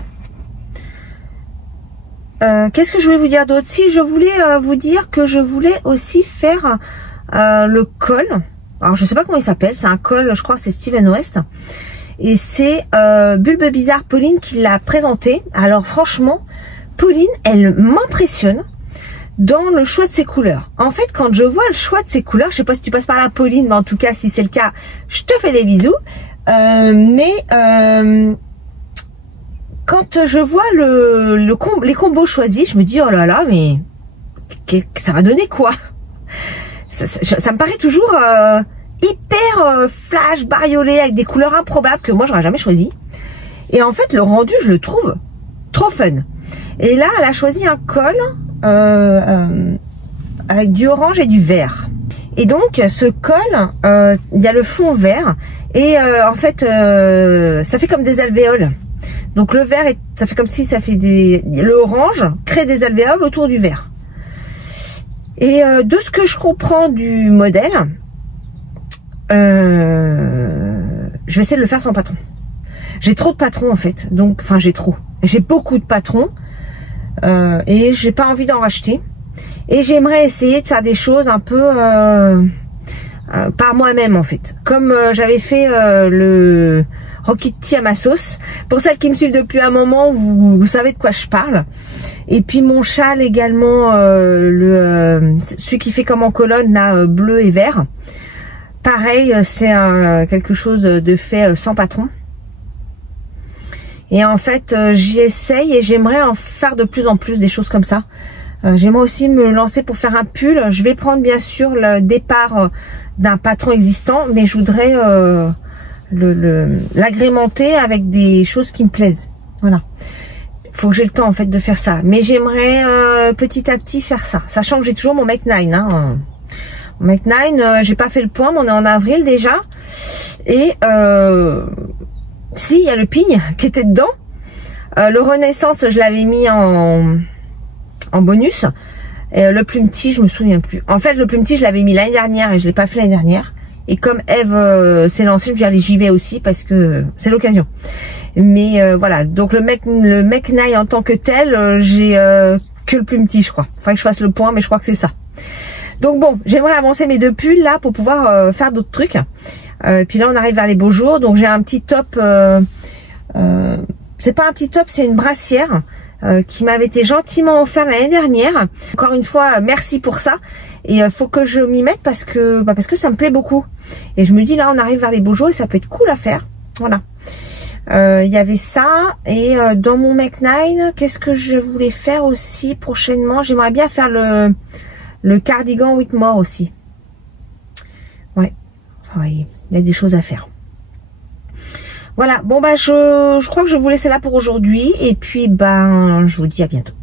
Qu'est-ce que je voulais vous dire d'autre? Si, je voulais vous dire que je voulais aussi faire le col. Alors, je sais pas comment il s'appelle. C'est un col, je crois que c'est Steven West. Et c'est Bulbe Bizarre Pauline qui l'a présenté. Alors, franchement, Pauline, elle m'impressionne dans le choix de ses couleurs. En fait, quand je vois le choix de ses couleurs, je sais pas si tu passes par là, Pauline, mais en tout cas, si c'est le cas, je te fais des bisous. Quand je vois les combos choisis, je me dis, oh là là, mais ça va donner quoi? Ça me paraît toujours hyper flash, bariolé, avec des couleurs improbables que moi, j'aurais jamais choisi. Et en fait, le rendu, je le trouve trop fun. Et là, elle a choisi un col avec du orange et du vert. Et donc, ce col, il y a le fond vert. Et en fait, ça fait comme des alvéoles. Donc le vert, ça fait comme si ça fait le orange crée des alvéoles autour du vert. Et de ce que je comprends du modèle, je vais essayer de le faire sans patron. J'ai trop de patrons en fait, donc enfin j'ai beaucoup de patrons et j'ai pas envie d'en racheter. Et j'aimerais essayer de faire des choses un peu par moi-même en fait, comme j'avais fait le Rocky Kitty à ma sauce. Pour celles qui me suivent depuis un moment, vous savez de quoi je parle. Et puis mon châle également, celui qui fait comme en colonne là, bleu et vert. Pareil, c'est quelque chose de fait sans patron. Et en fait, j'y essaye et j'aimerais en faire de plus en plus des choses comme ça. J'aimerais aussi me lancer pour faire un pull. Je vais prendre bien sûr le départ d'un patron existant, mais je voudrais l'agrémenter avec des choses qui me plaisent. Voilà. Faut que j'ai le temps en fait de faire ça. Mais j'aimerais petit à petit faire ça. Sachant que j'ai toujours mon Make 9. Hein. Mon Make 9, j'ai pas fait le point, mais on est en avril déjà. Et si, il y a le pigne qui était dedans. Le Renaissance, je l'avais mis en bonus. Et le plume petit, je me souviens plus. En fait, le plume petit, je l'avais mis l'année dernière et je l'ai pas fait l'année dernière. Et comme Eve s'est lancée, je vais aller, j'y vais aussi parce que c'est l'occasion. Mais voilà, donc le mec Nail en tant que tel, j'ai que le plus petit, je crois. Faudrait que je fasse le point, mais je crois que c'est ça. Donc bon, j'aimerais avancer mes deux pulls là pour pouvoir faire d'autres trucs. Puis là, on arrive vers les beaux jours, donc j'ai un petit top. C'est pas un petit top, c'est une brassière qui m'avait été gentiment offert l'année dernière. Encore une fois, merci pour ça. Et faut que je m'y mette parce que ça me plaît beaucoup. Et je me dis là, on arrive vers les beaux jours et ça peut être cool à faire. Voilà. Il y avait ça. Et dans mon Make 9, qu'est-ce que je voulais faire aussi prochainement? J'aimerais bien faire le cardigan Whitmore aussi. Ouais. Oui, il y a des choses à faire. Voilà. Bon bah je crois que je vais vous laisser là pour aujourd'hui. Et puis ben je vous dis à bientôt.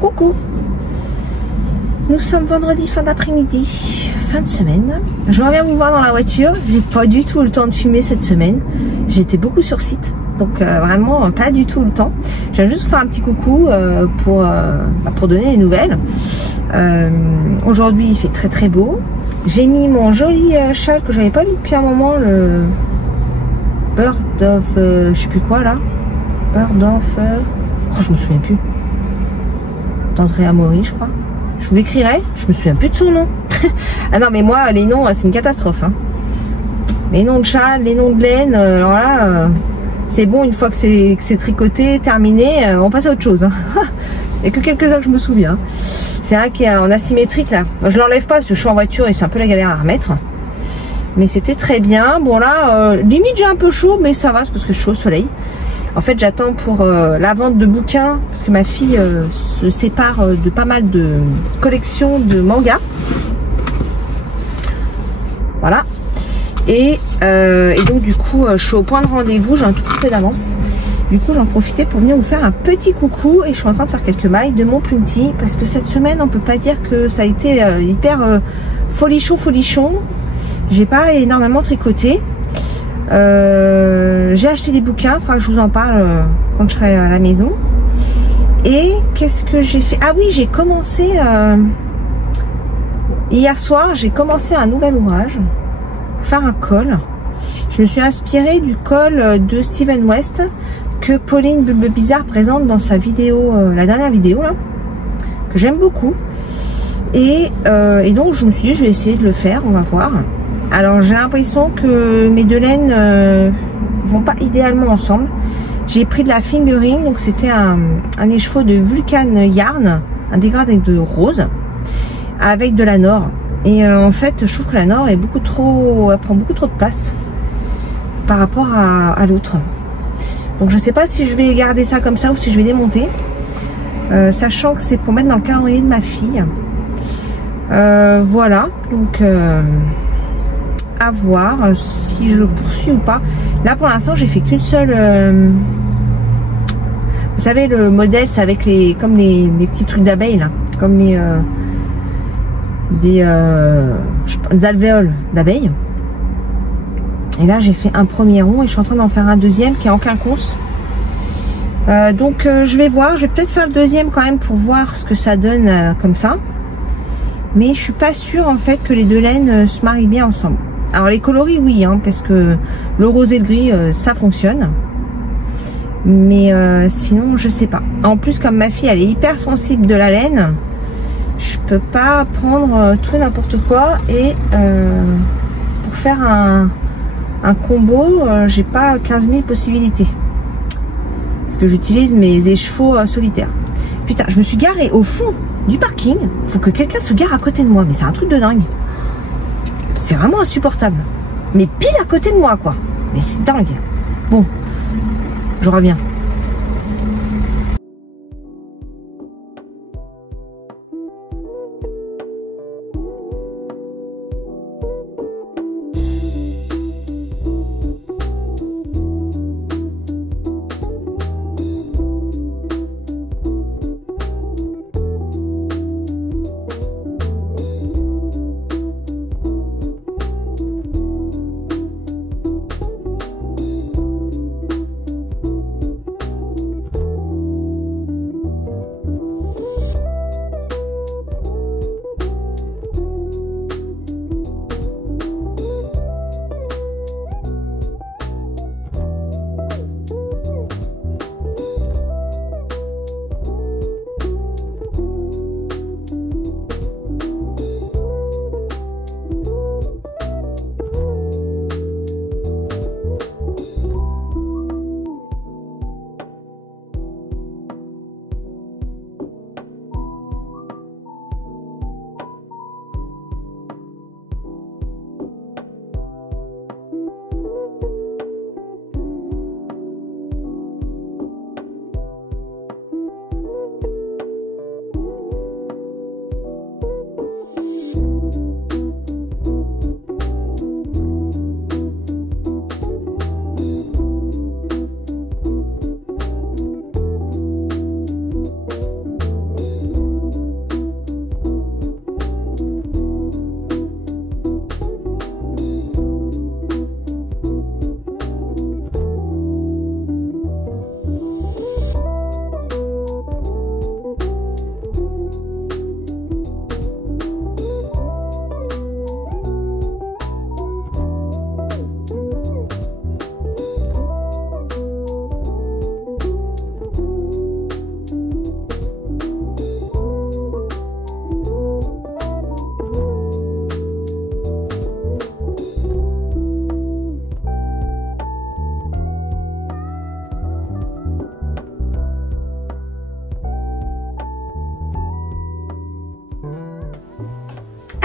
Coucou. Nous sommes vendredi fin d'après-midi, fin de semaine. Je reviens vous voir dans la voiture. J'ai pas du tout le temps de filmer cette semaine. J'étais beaucoup sur site, donc vraiment pas du tout le temps. Je viens juste vous faire un petit coucou pour donner des nouvelles. Aujourd'hui il fait très très beau. J'ai mis mon joli châle que j'avais pas mis depuis un moment, le Bird of je sais plus quoi là. Bird of oh, je me souviens plus. d'Andrea Mori, je crois. Je vous l'écrirai, je me souviens plus de son nom. Ah non, mais moi, les noms, c'est une catastrophe. Hein. Les noms de châle, les noms de laine, alors là, c'est bon, une fois que c'est tricoté, terminé, on passe à autre chose. Hein. Il n'y a que quelques-uns que je me souviens. C'est un qui est en asymétrique, là. Je l'enlève pas parce que je suis en voiture et c'est un peu la galère à remettre. Mais c'était très bien. Bon, là, limite, j'ai un peu chaud, mais ça va, c'est parce que je suis au soleil. En fait, j'attends pour la vente de bouquins, parce que ma fille se sépare de pas mal de collections de mangas. Voilà. Et donc, du coup, je suis au point de rendez-vous, j'ai un tout petit peu d'avance. Du coup, j'en profitais pour venir vous faire un petit coucou. Et je suis en train de faire quelques mailles de mon Plumty, parce que cette semaine, on peut pas dire que ça a été hyper folichon. J'ai pas énormément tricoté. J'ai acheté des bouquins, il faudra que je vous en parle quand je serai à la maison. Et qu'est-ce que j'ai fait? Ah oui, j'ai commencé hier soir, j'ai commencé un nouvel ouvrage, faire un col. Je me suis inspirée du col de Steven West que Pauline Bulbe Bizarre présente dans sa vidéo, la dernière vidéo là, que j'aime beaucoup. Et donc je me suis dit, je vais essayer de le faire, on va voir. Alors j'ai l'impression que mes deux laines vont pas idéalement ensemble. J'ai pris de la fingering, donc c'était un écheveau de Vulcan Yarn, un dégradé de rose, avec de la Nord. Et en fait, je trouve que la Nord est beaucoup trop, elle prend beaucoup trop de place par rapport à l'autre. Donc je sais pas si je vais garder ça comme ça ou si je vais démonter, sachant que c'est pour mettre dans le calendrier de ma fille. Voilà, donc à voir si je le poursuis ou pas. Là pour l'instant j'ai fait qu'une seule vous savez le modèle c'est avec les comme les petits trucs d'abeilles là, comme les des alvéoles d'abeilles. Et là j'ai fait un premier rond et je suis en train d'en faire un deuxième qui est en quinconce. Donc je vais voir, je vais peut-être faire le deuxième quand même pour voir ce que ça donne comme ça. Mais je suis pas sûre en fait que les deux laines se marient bien ensemble. Alors les coloris oui, hein, parce que le rose et le gris ça fonctionne. Mais sinon je sais pas. En plus comme ma fille elle est hyper sensible de la laine, je peux pas prendre tout n'importe quoi. Et pour faire un combo, j'ai pas 15 000 possibilités. Parce que j'utilise mes écheveaux solitaires. Putain, je me suis garée au fond du parking. Faut que quelqu'un se gare à côté de moi. Mais c'est un truc de dingue. C'est vraiment insupportable. Mais pile à côté de moi, quoi. Mais c'est dingue. Bon, je reviens.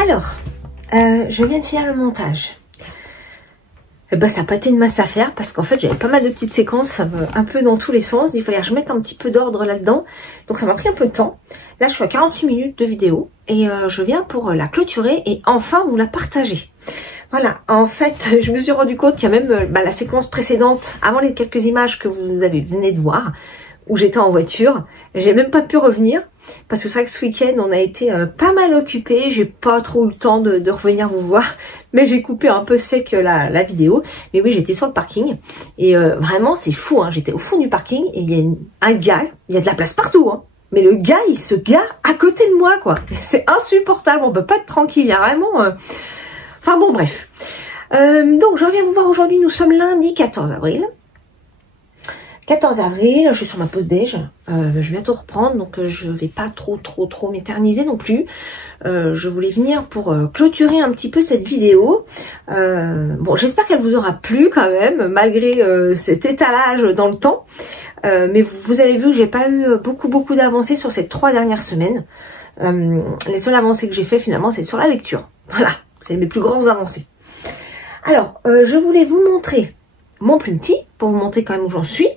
Alors, je viens de finir le montage. Et ben, ça n'a pas été une masse à faire parce qu'en fait, j'avais pas mal de petites séquences un peu dans tous les sens. Il fallait que je mette un petit peu d'ordre là-dedans. Donc, ça m'a pris un peu de temps. Là, je suis à 46 minutes de vidéo et je viens pour la clôturer et enfin vous la partager. Voilà, en fait, je me suis rendu compte qu'il y a même la séquence précédente, avant les quelques images que vous venez de voir, où j'étais en voiture. J'ai même pas pu revenir, parce que c'est vrai que ce week-end, on a été pas mal occupés. J'ai pas trop eu le temps de revenir vous voir, mais j'ai coupé un peu sec la vidéo. Mais oui, j'étais sur le parking, et vraiment, c'est fou, hein. J'étais au fond du parking, et il y a un gars, il y a de la place partout, hein. Mais le gars, il se gare à côté de moi, quoi. C'est insupportable, on peut pas être tranquille, il y a vraiment... Enfin bon, bref. Donc, je reviens vous voir aujourd'hui. Nous sommes lundi 14 avril. 14 avril, je suis sur ma pause déj. Je vais bientôt reprendre, donc je vais pas trop m'éterniser non plus. Je voulais venir pour clôturer un petit peu cette vidéo. Bon, j'espère qu'elle vous aura plu quand même, malgré cet étalage dans le temps. Mais vous avez vu que j'ai pas eu beaucoup d'avancées sur ces 3 dernières semaines. Les seules avancées que j'ai fait finalement, c'est sur la lecture. Voilà. C'est mes plus grandes avancées. Alors, je voulais vous montrer mon Plumty, pour vous montrer quand même où j'en suis.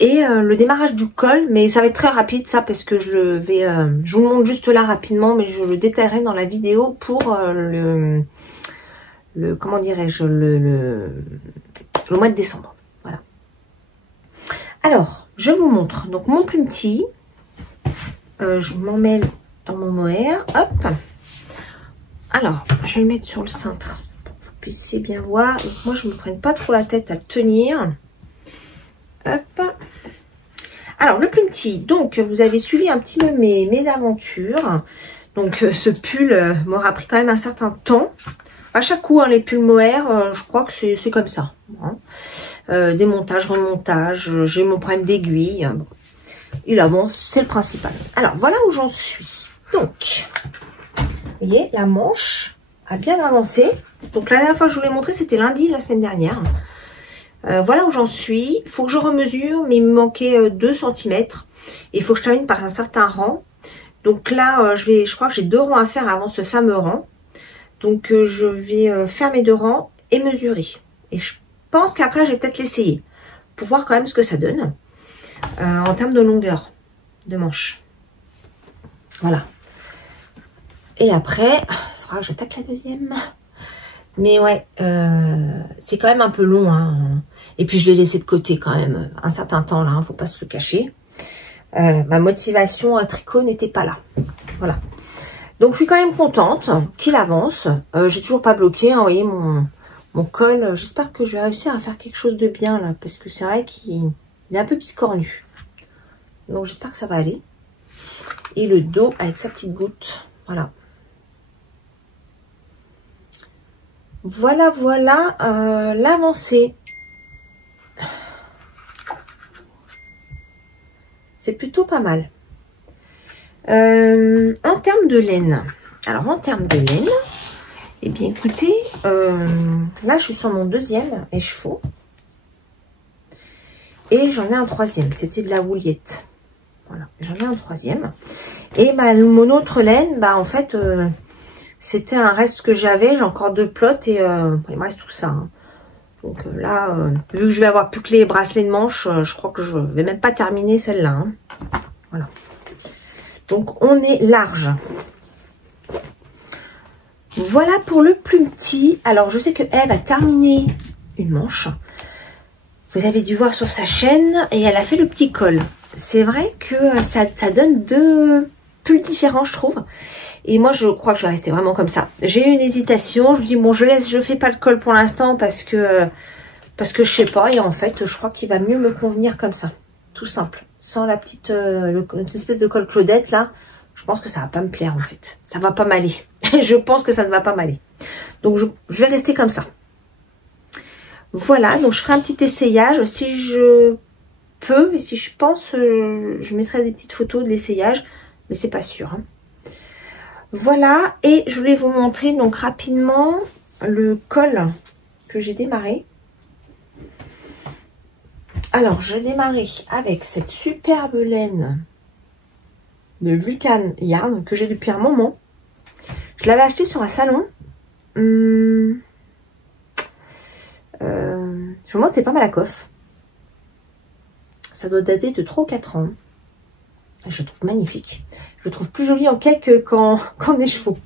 Et le démarrage du col, mais ça va être très rapide ça, parce que je vous le montre juste là rapidement, mais je le détaillerai dans la vidéo pour comment dirais-je, le mois de décembre. Voilà. Alors, je vous montre donc mon Plumty. Je m'en mets dans mon mohair. Hop. Alors, je vais le mettre sur le cintre pour que vous puissiez bien voir. Et que moi, je ne me prenne pas trop la tête à le tenir. Hop. Alors, le Plumty. Donc, vous avez suivi un petit peu mes aventures. Donc, ce pull m'aura pris quand même un certain temps. À chaque coup, hein, les pulls mohair, je crois que c'est comme ça. Hein. Démontage, remontage. J'ai mon problème d'aiguille. Bon. Il avance, c'est le principal. Alors, voilà où j'en suis. Donc... Vous voyez, la manche a bien avancé. Donc la dernière fois que je vous l'ai montré, c'était lundi, la semaine dernière. Voilà où j'en suis. Il faut que je remesure, mais il me manquait 2 cm. Il faut que je termine par un certain rang. Donc là, je crois que j'ai 2 rangs à faire avant ce fameux rang. Donc je vais faire mes 2 rangs et mesurer. Et je pense qu'après, je vais peut-être l'essayer. Pour voir quand même ce que ça donne. En termes de longueur de manche. Voilà. Et après, il faudra que j'attaque la deuxième. Mais ouais, c'est quand même un peu long. Hein. Et puis, je l'ai laissé de côté quand même un certain temps là. Hein, faut pas se le cacher. Ma motivation à tricot n'était pas là. Voilà. Donc, je suis quand même contente qu'il avance. J'ai toujours pas bloqué. Hein, vous voyez, mon col. J'espère que je vais réussir à faire quelque chose de bien là. Parce que c'est vrai qu'il est un peu biscornu. Donc, j'espère que ça va aller. Et le dos avec sa petite goutte. Voilà. Voilà l'avancée. C'est plutôt pas mal. En termes de laine. Alors, en termes de laine, eh bien, écoutez, là, je suis sur mon 2e écheveau. Et j'en ai un 3e. C'était de la wouliette. Voilà, j'en ai un 3e. Et mon autre laine, en fait... c'était un reste que j'avais. J'ai encore 2 plots et il me reste tout ça. Hein. Donc là, vu que je vais avoir plus que les bracelets de manche, je crois que je vais même pas terminer celle-là. Hein. Voilà. Donc on est large. Voilà pour le Plumty. Alors je sais que Eve a terminé une manche. Vous avez dû voir sur sa chaîne et elle a fait le petit col. C'est vrai que ça donne 2 pulls différents, je trouve. Et moi, je crois que je vais rester vraiment comme ça. J'ai eu une hésitation. Je me dis, bon, je fais pas le col pour l'instant parce que je sais pas. Et en fait, je crois qu'il va mieux me convenir comme ça. Tout simple. Sans la petite, espèce de col Claudette, là. Je pense que ça va pas me plaire, en fait. Ça va pas m'aller. Je pense que ça ne va pas m'aller. Donc, je vais rester comme ça. Voilà. Donc, je ferai un petit essayage. Si je peux, et si je pense, je mettrai des petites photos de l'essayage. Mais c'est pas sûr, hein. Voilà, et je voulais vous montrer donc rapidement le col que j'ai démarré. Alors, j'ai démarré avec cette superbe laine de Vulcan Yarn que j'ai depuis un moment. Je l'avais acheté sur un salon. Je me demande, c'est pas Malakoff. Ça doit dater de 3 ou 4 ans. Je le trouve magnifique. Je le trouve plus joli en cake qu'en écheveau.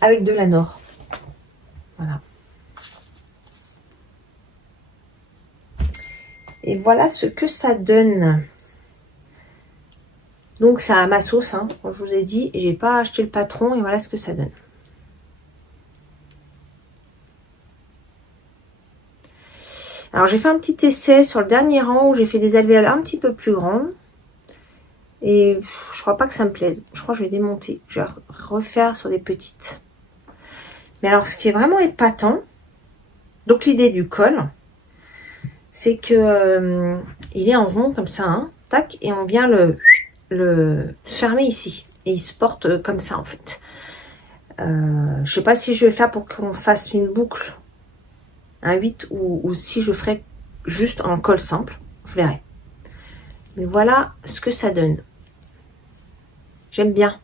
Avec de la Nord. Voilà. Et voilà ce que ça donne. Donc ça a ma sauce, hein, comme je vous ai dit. J'ai pas acheté le patron et voilà ce que ça donne. Alors j'ai fait un petit essai sur le dernier rang où j'ai fait des alvéoles un petit peu plus grands. Et je crois pas que ça me plaise. Je crois que je vais démonter. Je vais refaire sur des petites. Mais alors ce qui est vraiment épatant, donc l'idée du col, c'est que il est en rond comme ça, hein, tac, et on vient le fermer ici. Et il se porte comme ça en fait. Je sais pas si je vais faire pour qu'on fasse une boucle, un 8, ou si je ferai juste en col simple. Je verrai. Mais voilà ce que ça donne. J'aime bien.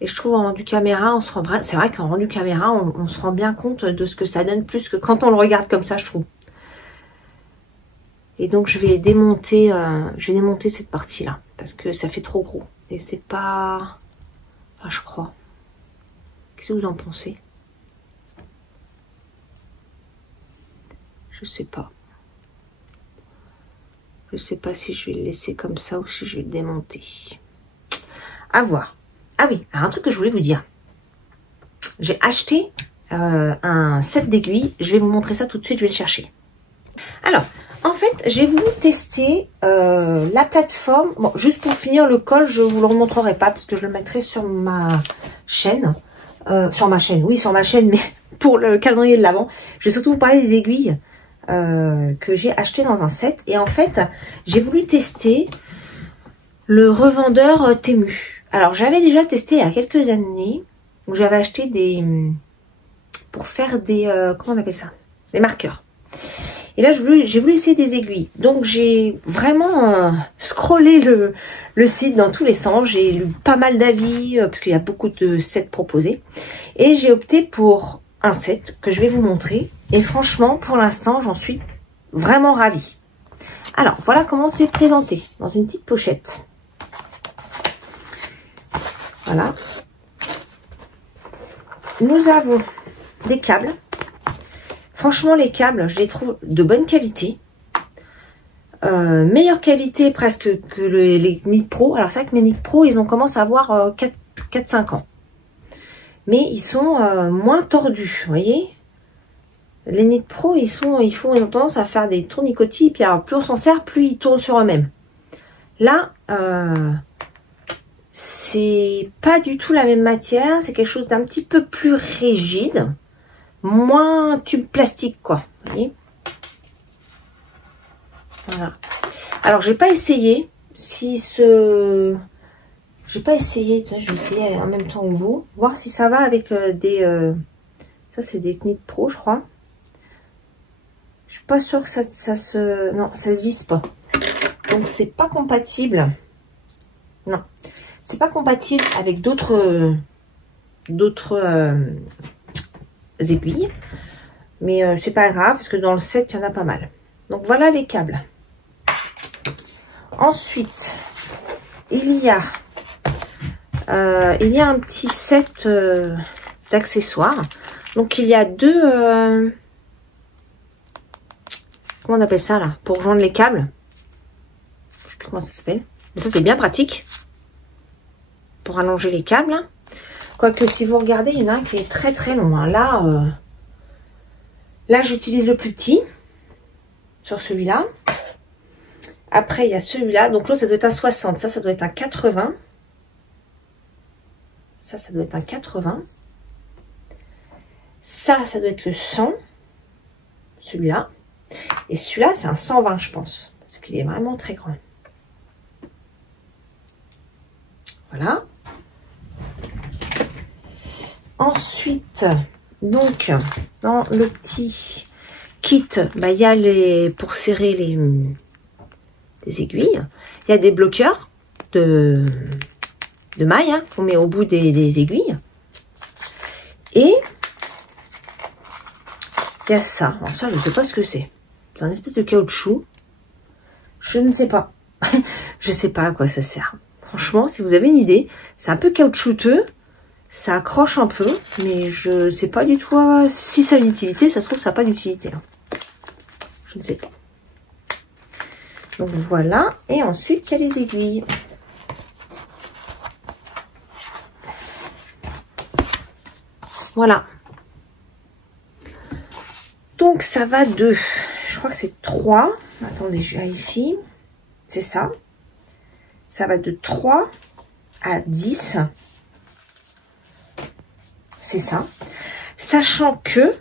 Et je trouve en rendu caméra, on se rend... C'est vrai qu'en rendu caméra, on se rend bien compte de ce que ça donne plus que quand on le regarde comme ça, je trouve. Et donc, je vais démonter cette partie-là. Parce que ça fait trop gros. Et c'est pas... Enfin, je crois. Qu'est-ce que vous en pensez? Je sais pas. Je sais pas si je vais le laisser comme ça ou si je vais le démonter. À voir. Ah oui, alors un truc que je voulais vous dire. J'ai acheté un set d'aiguilles. Je vais vous montrer ça tout de suite, je vais le chercher. Alors, en fait, j'ai voulu tester la plateforme. Bon, juste pour finir le col, je vous le remontrerai pas parce que je le mettrai sur ma chaîne. Sur ma chaîne, oui, sur ma chaîne, mais pour le calendrier de l'Avent. Je vais surtout vous parler des aiguilles que j'ai achetées dans un set. Et en fait, j'ai voulu tester le revendeur Temu. Alors, j'avais déjà testé il y a quelques années, où j'avais acheté des... pour faire des... comment on appelle ça? Des marqueurs. Et là, j'ai voulu essayer des aiguilles. Donc, j'ai vraiment scrollé le site dans tous les sens. J'ai lu pas mal d'avis, parce qu'il y a beaucoup de sets proposés. Et j'ai opté pour un set que je vais vous montrer. Et franchement, pour l'instant, j'en suis vraiment ravie. Alors, voilà comment c'est présenté, dans une petite pochette. Voilà. Nous avons des câbles. Franchement, les câbles, je les trouve de bonne qualité. Meilleure qualité presque que les Nit Pro. Alors, c'est vrai que mes Nit Pro, ils ont commencé à avoir 4-5 ans. Mais ils sont moins tordus, vous voyez. Les Nit Pro, ils ont tendance à faire des tournicotis. Puis alors, plus on s'en sert, plus ils tournent sur eux-mêmes. Là, c'est pas du tout la même matière. C'est quelque chose d'un petit peu plus rigide. Moins tube plastique, quoi. Vous voyez? Voilà. Alors, j'ai pas essayé. J'ai pas essayé. Tiens, je vais essayer en même temps que vous. Voir si ça va avec des... Ça, c'est des Nit Pro, je crois. Je suis pas sûre que ça se... Non, ça se visse pas. Donc, c'est pas compatible. Non. C'est pas compatible avec d'autres aiguilles. Mais c'est pas grave, parce que dans le set, il y en a pas mal. Donc, voilà les câbles. Ensuite, il y a un petit set d'accessoires. Donc, il y a deux... comment on appelle ça, là? Pour joindre les câbles. Je sais plus comment ça s'appelle. Mais ça, c'est bien pratique. Pour allonger les câbles. Hein. Quoique, si vous regardez, il y en a un qui est très très long. Hein. Là, j'utilise le plus petit. Sur celui-là. Après, il y a celui-là. Donc, l'autre, ça doit être un 60. Ça doit être un 80. Ça doit être un 80. Ça doit être le 100. Celui-là. Et celui-là, c'est un 120, je pense. Parce qu'il est vraiment très grand. Voilà. Ensuite, donc, dans le petit kit, bah, il y a pour serrer les aiguilles. Il y a des bloqueurs de maille hein, qu'on met au bout des aiguilles. Et il y a ça. Alors ça, je ne sais pas ce que c'est. C'est un espèce de caoutchouc. Je ne sais pas. Je ne sais pas à quoi ça sert. Franchement, si vous avez une idée, c'est un peu caoutchouteux. Ça accroche un peu, mais je ne sais pas du tout si ça a une utilité. Ça se trouve, ça n'a pas d'utilité. Hein. Je ne sais pas. Donc voilà. Et ensuite, il y a les aiguilles. Voilà. Donc ça va de, je crois que c'est 3. Attendez, je vérifie. C'est ça. Ça va de 3 à 10. C'est ça. Sachant que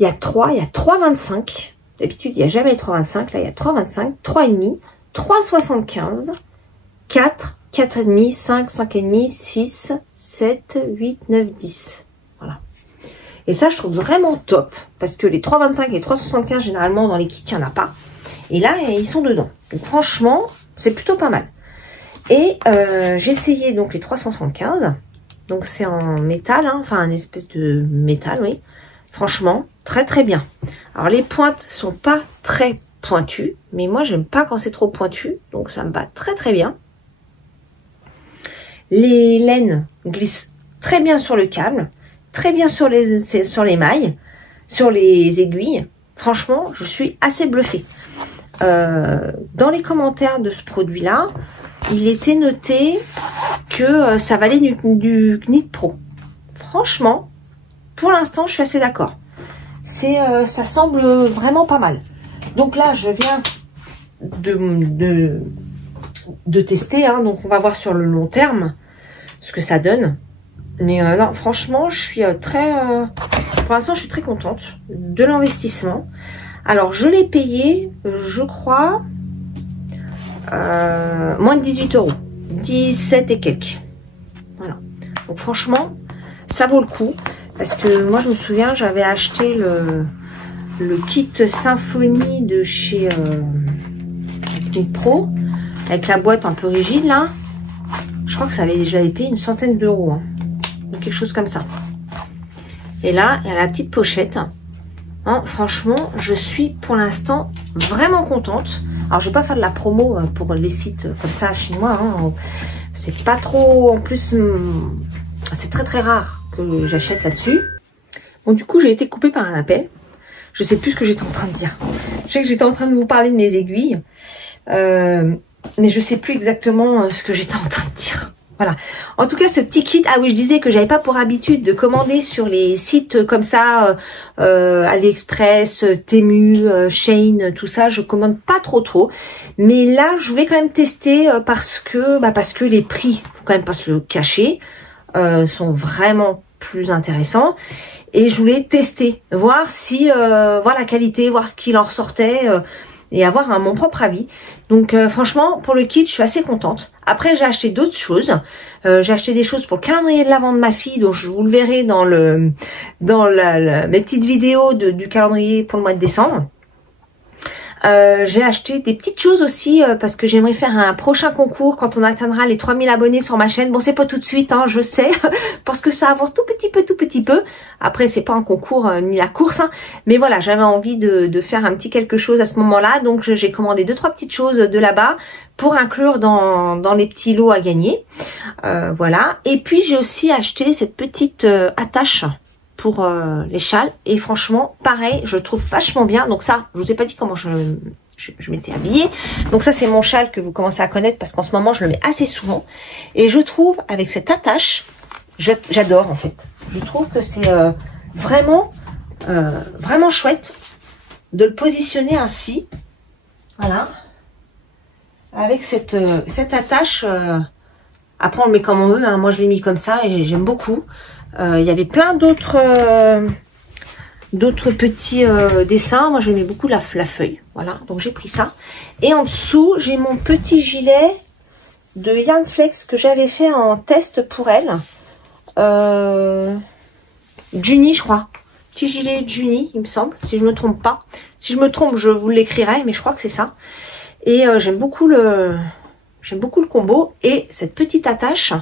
il y a 3,25. D'habitude, il n'y a jamais 3,25. Là, il y a 3,25, 3,5, 3,75, 4, 4,5, 5, 5,5, 6, 7, 8, 9, 10. Voilà. Et ça, je trouve vraiment top. Parce que les 3,25 et 3,75, généralement, dans les kits, il n'y en a pas. Et là, ils sont dedans. Donc, franchement, c'est plutôt pas mal. Et j'ai essayé donc les 375. Donc, c'est en métal, hein, enfin, une espèce de métal, oui. Franchement, très très bien. Alors, les pointes sont pas très pointues. Mais moi, j'aime pas quand c'est trop pointu. Donc, ça me va très très bien. Les laines glissent très bien sur le câble. Très bien sur les mailles. Sur les aiguilles. Franchement, je suis assez bluffée. Dans les commentaires de ce produit-là, il était noté que ça valait du Knit Pro. Franchement, pour l'instant, je suis assez d'accord. Ça semble vraiment pas mal. Donc là, je viens de tester. Hein, donc, on va voir sur le long terme ce que ça donne. Mais non, franchement, je suis pour l'instant, je suis très contente de l'investissement. Alors, je l'ai payé, je crois, moins de 18 €. 17 et quelques. Voilà. Donc, franchement, ça vaut le coup. Parce que moi, je me souviens, j'avais acheté le kit Symphonie de chez Knit Pro. Avec la boîte un peu rigide, là. Je crois que j'avais payé une centaine d'euros. Hein, ou quelque chose comme ça. Et là, il y a la petite pochette. Hein, franchement, je suis pour l'instant vraiment contente. Alors, je vais pas faire de la promo pour les sites comme ça chinois. Hein. C'est pas trop... En plus, c'est très très rare que j'achète là-dessus. Bon, du coup, j'ai été coupée par un appel. Je sais plus ce que j'étais en train de dire. Je sais que j'étais en train de vous parler de mes aiguilles. Mais je sais plus exactement ce que j'étais en train de dire. Voilà. En tout cas, ce petit kit, ah oui, je disais que j'avais pas pour habitude de commander sur les sites comme ça, AliExpress, Temu, Shein, tout ça. Je commande pas trop. Mais là, je voulais quand même tester parce que les prix, faut quand même pas se le cacher, sont vraiment plus intéressants. Et je voulais tester, voir si, voir la qualité, voir ce qu'il en ressortait. Et avoir mon propre avis. Donc franchement, pour le kit, je suis assez contente. Après, j'ai acheté d'autres choses. J'ai acheté des choses pour le calendrier de l'Avent de ma fille, donc je vous le verrai dans mes petites vidéos du calendrier pour le mois de décembre. J'ai acheté des petites choses aussi parce que j'aimerais faire un prochain concours quand on atteindra les 3000 abonnés sur ma chaîne. Bon, c'est pas tout de suite, hein, je sais, parce que ça avance tout petit peu. Après, c'est pas un concours ni la course, hein, mais voilà, j'avais envie de faire un petit quelque chose à ce moment-là. Donc, j'ai commandé 2-3 petites choses de là-bas pour inclure dans les petits lots à gagner. Voilà. Et puis, j'ai aussi acheté cette petite attache pour les châles, et franchement pareil, je trouve vachement bien. Donc ça, je vous ai pas dit comment je m'étais habillée. Donc ça, c'est mon châle que vous commencez à connaître parce qu'en ce moment je le mets assez souvent, et je trouve avec cette attache, j'adore en fait. Je trouve que c'est vraiment chouette de le positionner ainsi, voilà, avec cette attache. Après on le met comme on veut, hein. Moi je l'ai mis comme ça et j'aime beaucoup. Il y avait plein d'autres petits dessins. Moi, j'aimais beaucoup la feuille. Voilà, donc j'ai pris ça. Et en dessous, j'ai mon petit gilet de Yarn Flex que j'avais fait en test pour elle. Juni, je crois. Petit gilet Juni, il me semble, si je me trompe pas. Si je me trompe, je vous l'écrirai, mais je crois que c'est ça. Et j'aime beaucoup J'aime beaucoup le combo. Et cette petite attache,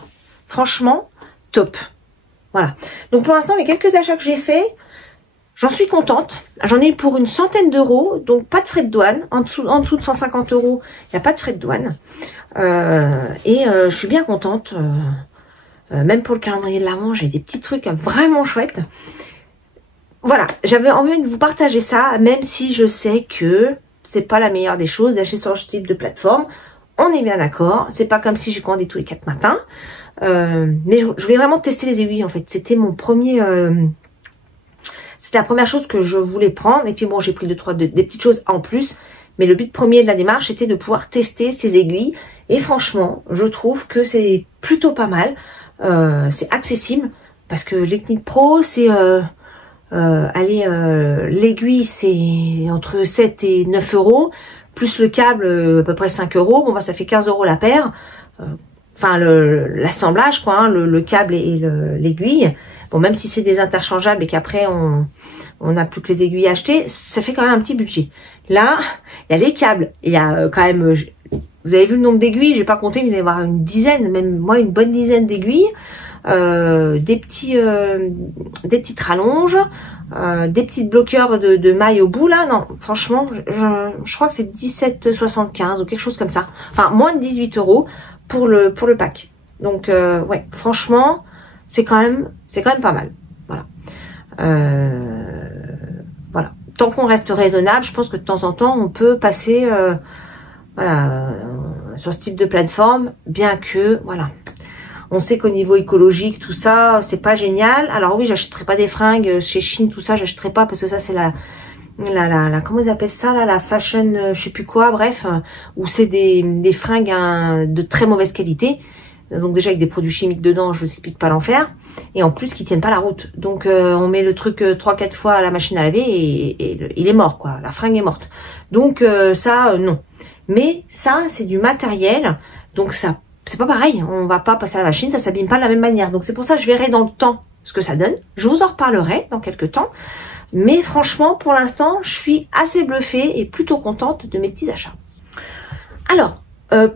franchement, top. Voilà. Donc pour l'instant, les quelques achats que j'ai faits, j'en suis contente. J'en ai eu pour une centaine d'euros, donc pas de frais de douane. En dessous de 150 euros, il n'y a pas de frais de douane. Je suis bien contente. Même pour le calendrier de l'Avent, j'ai des petits trucs vraiment chouettes. Voilà, j'avais envie de vous partager ça, même si je sais que c'est pas la meilleure des choses d'acheter sur ce type de plateforme. On est bien d'accord. C'est pas comme si j'ai commandé tous les 4 matins. Mais je voulais vraiment tester les aiguilles en fait. C'était mon premier... c'était la première chose que je voulais prendre. Et puis bon, j'ai pris des petites choses en plus. Mais le but premier de la démarche était de pouvoir tester ces aiguilles. Et franchement, je trouve que c'est plutôt pas mal. C'est accessible. Parce que l'Eknit Pro, c'est... l'aiguille, c'est entre 7 et 9 euros. Plus le câble, à peu près 5 euros. Bon, bah ça fait 15 euros la paire. Enfin l'assemblage quoi, hein, le câble et l'aiguille. Bon, même si c'est des interchangeables et qu'après on n'a plus que les aiguilles à acheter, ça fait quand même un petit budget. Là, il y a les câbles, il y a quand même, vous avez vu le nombre d'aiguilles, j'ai pas compté, mais il va y avoir une dizaine, même moi une bonne dizaine d'aiguilles, des petites rallonges, des petits bloqueurs de mailles au bout là. Non, franchement, je crois que c'est 17,75 ou quelque chose comme ça. Enfin, moins de 18 euros. Pour le pack. Donc ouais, franchement, c'est quand même pas mal. Voilà. Voilà. Tant qu'on reste raisonnable, je pense que de temps en temps, on peut passer voilà, sur ce type de plateforme, bien que voilà. On sait qu'au niveau écologique, tout ça, c'est pas génial. Alors oui, j'achèterai pas des fringues chez Shein, tout ça, j'achèterai pas parce que ça c'est la comment ils appellent ça là, la fashion, je sais plus quoi, bref, où c'est des fringues de très mauvaise qualité, donc déjà avec des produits chimiques dedans, je vous explique pas l'enfer, et en plus qui tiennent pas la route. Donc on met le truc 3-4 fois à la machine à laver et il est mort quoi, la fringue est morte. Donc ça non. Mais ça c'est du matériel, donc ça c'est pas pareil, on va pas passer à la machine, ça s'abîme pas de la même manière. Donc c'est pour ça que je verrai dans le temps ce que ça donne. Je vous en reparlerai dans quelques temps. Mais franchement, pour l'instant, je suis assez bluffée et plutôt contente de mes petits achats. Alors,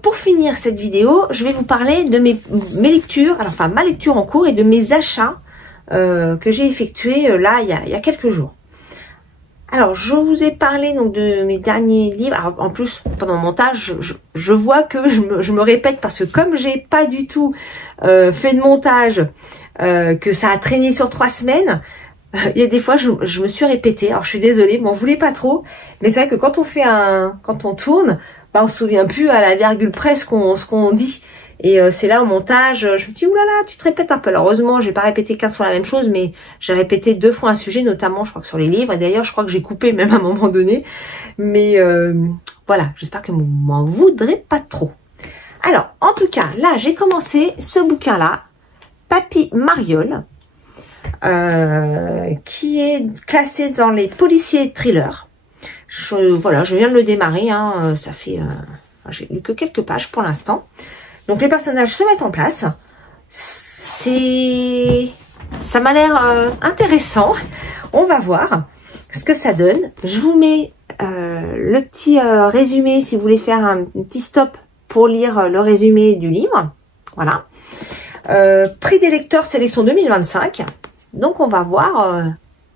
pour finir cette vidéo, je vais vous parler de mes lectures, alors, enfin ma lecture en cours et de mes achats que j'ai effectués là il y a quelques jours. Alors, je vous ai parlé donc de mes derniers livres. Alors, en plus, pendant le montage, je vois que je me répète parce que comme j'ai pas du tout fait de montage, que ça a traîné sur 3 semaines, il y a des fois, je me suis répétée. Alors, je suis désolée, m'en voulez pas trop. Mais c'est vrai que quand on tourne, bah, on se souvient plus à la virgule près ce qu'on dit. Et c'est là au montage, je me dis, oulala, tu te répètes un peu. Alors, heureusement, j'ai pas répété 15 fois la même chose, mais j'ai répété 2 fois un sujet, notamment, je crois que sur les livres. Et d'ailleurs, je crois que j'ai coupé même à un moment donné. Mais voilà, j'espère que vous m'en voudrez pas trop. Alors, en tout cas, là, j'ai commencé ce bouquin-là, Papy Mariole. Qui est classé dans les policiers thrillers. Voilà, je viens de le démarrer, hein, ça fait, j'ai lu que quelques pages pour l'instant. Donc les personnages se mettent en place. Ça m'a l'air intéressant. On va voir ce que ça donne. Je vous mets le petit résumé si vous voulez faire un petit stop pour lire le résumé du livre. Voilà. Prix des lecteurs sélection 2025. Donc, on va voir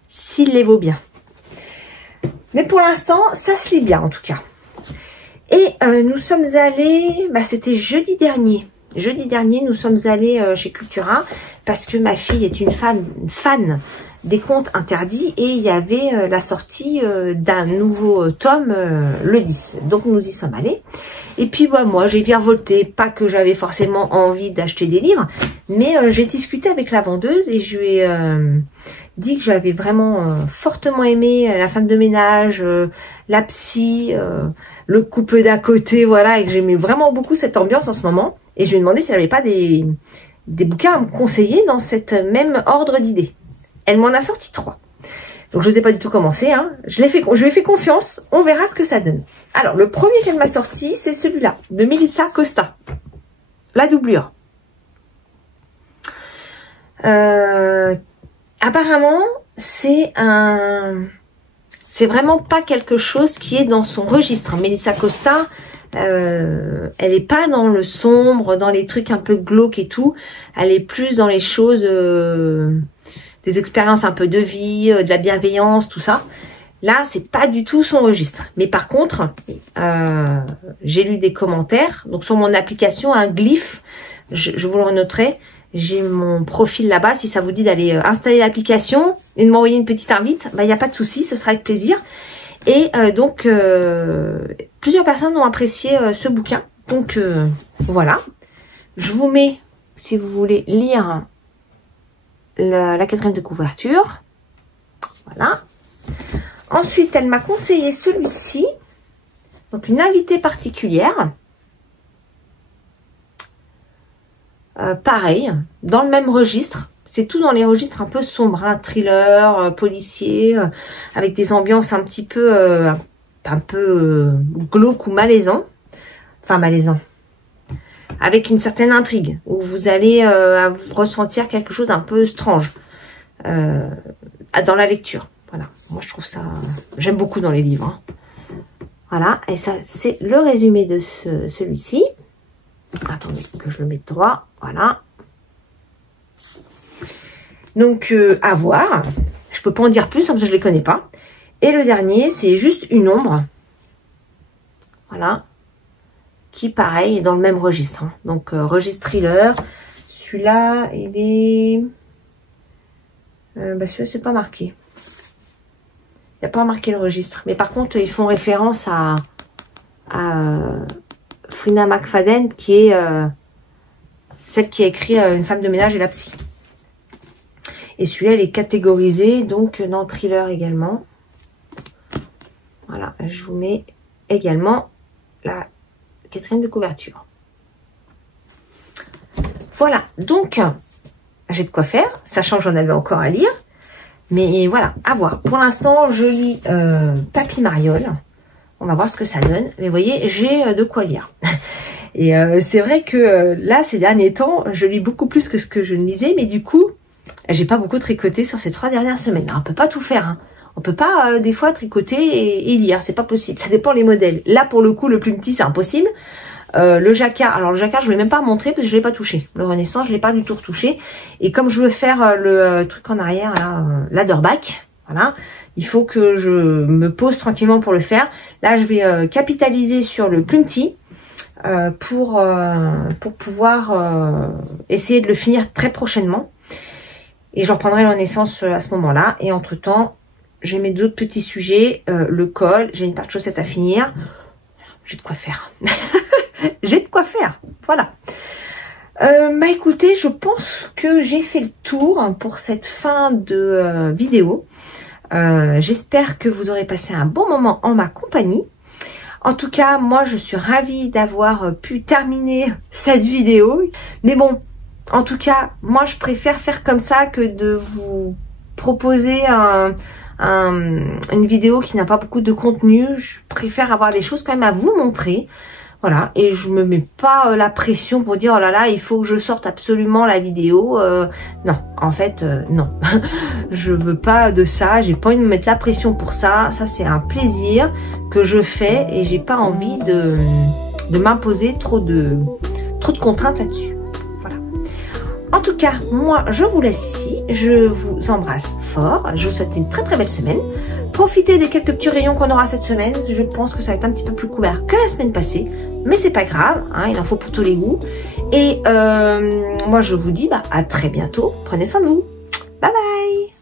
s'il les vaut bien. Mais pour l'instant, ça se lit bien, en tout cas. Et nous sommes allés, bah, c'était jeudi dernier. Jeudi dernier, nous sommes allés chez Cultura parce que ma fille est une fan des contes interdits et il y avait la sortie d'un nouveau tome le 10. Donc, nous y sommes allés. Et puis, bah, moi, j'ai virevolté. Pas que j'avais forcément envie d'acheter des livres, mais j'ai discuté avec la vendeuse et je lui ai dit que j'avais vraiment fortement aimé La femme de ménage, La psy, le couple d'à côté, voilà, et que j'aimais vraiment beaucoup cette ambiance en ce moment. Et je lui ai demandé s'il n'y avait pas des bouquins à me conseiller dans cette même ordre d'idées. Elle m'en a sorti 3. Donc, je ne sais pas du tout commencer. Hein. Je lui ai fait confiance. On verra ce que ça donne. Alors, le premier qu'elle m'a sorti, c'est celui-là, de Melissa Costa. La doublure. Apparemment, c'est vraiment pas quelque chose qui est dans son registre. Melissa Costa, Elle est pas dans le sombre, dans les trucs un peu glauques et tout. Elle est plus dans les choses, des expériences un peu de vie, de la bienveillance, tout ça. Là, c'est pas du tout son registre. Mais par contre, j'ai lu des commentaires. Donc sur mon application, un glyphe, je vous le renoterai. J'ai mon profil là-bas. Si ça vous dit d'aller installer l'application et de m'envoyer une petite invite, bah, il n'y a pas de souci, ce sera avec plaisir. Et donc, plusieurs personnes ont apprécié ce bouquin. Donc, voilà. Je vous mets, si vous voulez lire la 4e de couverture. Voilà. Ensuite, elle m'a conseillé celui-ci. Donc, une invitée particulière. Pareil, dans le même registre. C'est tout dans les registres un peu sombres, hein, thriller, policier, avec des ambiances un petit peu, glauques ou malaisant. Enfin, malaisant. Avec une certaine intrigue, où vous allez ressentir quelque chose un peu strange dans la lecture. Voilà, moi je trouve ça, j'aime beaucoup dans les livres. Hein. Voilà, et ça c'est le résumé de celui-ci. Attendez que je le mette droit, voilà. Donc à voir, je peux pas en dire plus, parce que je les connais pas. Et le dernier, c'est juste une ombre. Voilà. Qui pareil est dans le même registre. Hein. Donc registre thriller. Celui-là, il est... celui-là, c'est pas marqué. Il n'y a pas marqué le registre. Mais par contre, ils font référence à Freena McFadden, qui est celle qui a écrit Une femme de ménage et la psy. Et celui-là, il est catégorisé donc dans thriller également. Voilà, je vous mets également la 4e de couverture. Voilà, donc j'ai de quoi faire, sachant que j'en avais encore à lire. Mais voilà, à voir. Pour l'instant, je lis Papy Mariole. On va voir ce que ça donne. Mais vous voyez, j'ai de quoi lire. Et c'est vrai que là, ces derniers temps, je lis beaucoup plus que ce que je ne lisais. Mais du coup, j'ai pas beaucoup tricoté sur ces 3 dernières semaines. Alors, on peut pas tout faire. Hein. On peut pas des fois tricoter et lire. C'est pas possible. Ça dépend les modèles. Là, pour le coup, le plus petit, c'est impossible. Le jacquard, alors le jacquard je ne vais même pas montrer parce que je ne l'ai pas touché. Le Renaissance, je ne l'ai pas du tout retouché. Et comme je veux faire le truc en arrière, là, l'adderback, voilà, il faut que je me pose tranquillement pour le faire. Là, je vais capitaliser sur le plus petit pour pouvoir essayer de le finir très prochainement. Et je reprendrai le Renaissance à ce moment-là. Et entre-temps, j'ai mes d'autres petits sujets, le col, j'ai une paire de chaussettes à finir. J'ai de quoi faire. J'ai de quoi faire. Voilà. Bah écoutez, je pense que j'ai fait le tour pour cette fin de vidéo. J'espère que vous aurez passé un bon moment en ma compagnie. En tout cas, moi, je suis ravie d'avoir pu terminer cette vidéo. Mais bon, en tout cas, moi, je préfère faire comme ça que de vous proposer une vidéo qui n'a pas beaucoup de contenu. Je préfère avoir des choses quand même à vous montrer. Voilà, et je me mets pas la pression pour dire oh là là, il faut que je sorte absolument la vidéo. Non, en fait, non. Je veux pas de ça, j'ai pas envie de me mettre la pression pour ça. Ça, c'est un plaisir que je fais et j'ai pas envie de m'imposer trop de contraintes là-dessus. Voilà. En tout cas, moi, je vous laisse ici. Je vous embrasse fort. Je vous souhaite une très très belle semaine. Profitez des quelques petits rayons qu'on aura cette semaine. Je pense que ça va être un petit peu plus couvert que la semaine passée. Mais c'est pas grave, hein, il en faut pour tous les goûts. Et moi, je vous dis à très bientôt. Prenez soin de vous. Bye bye.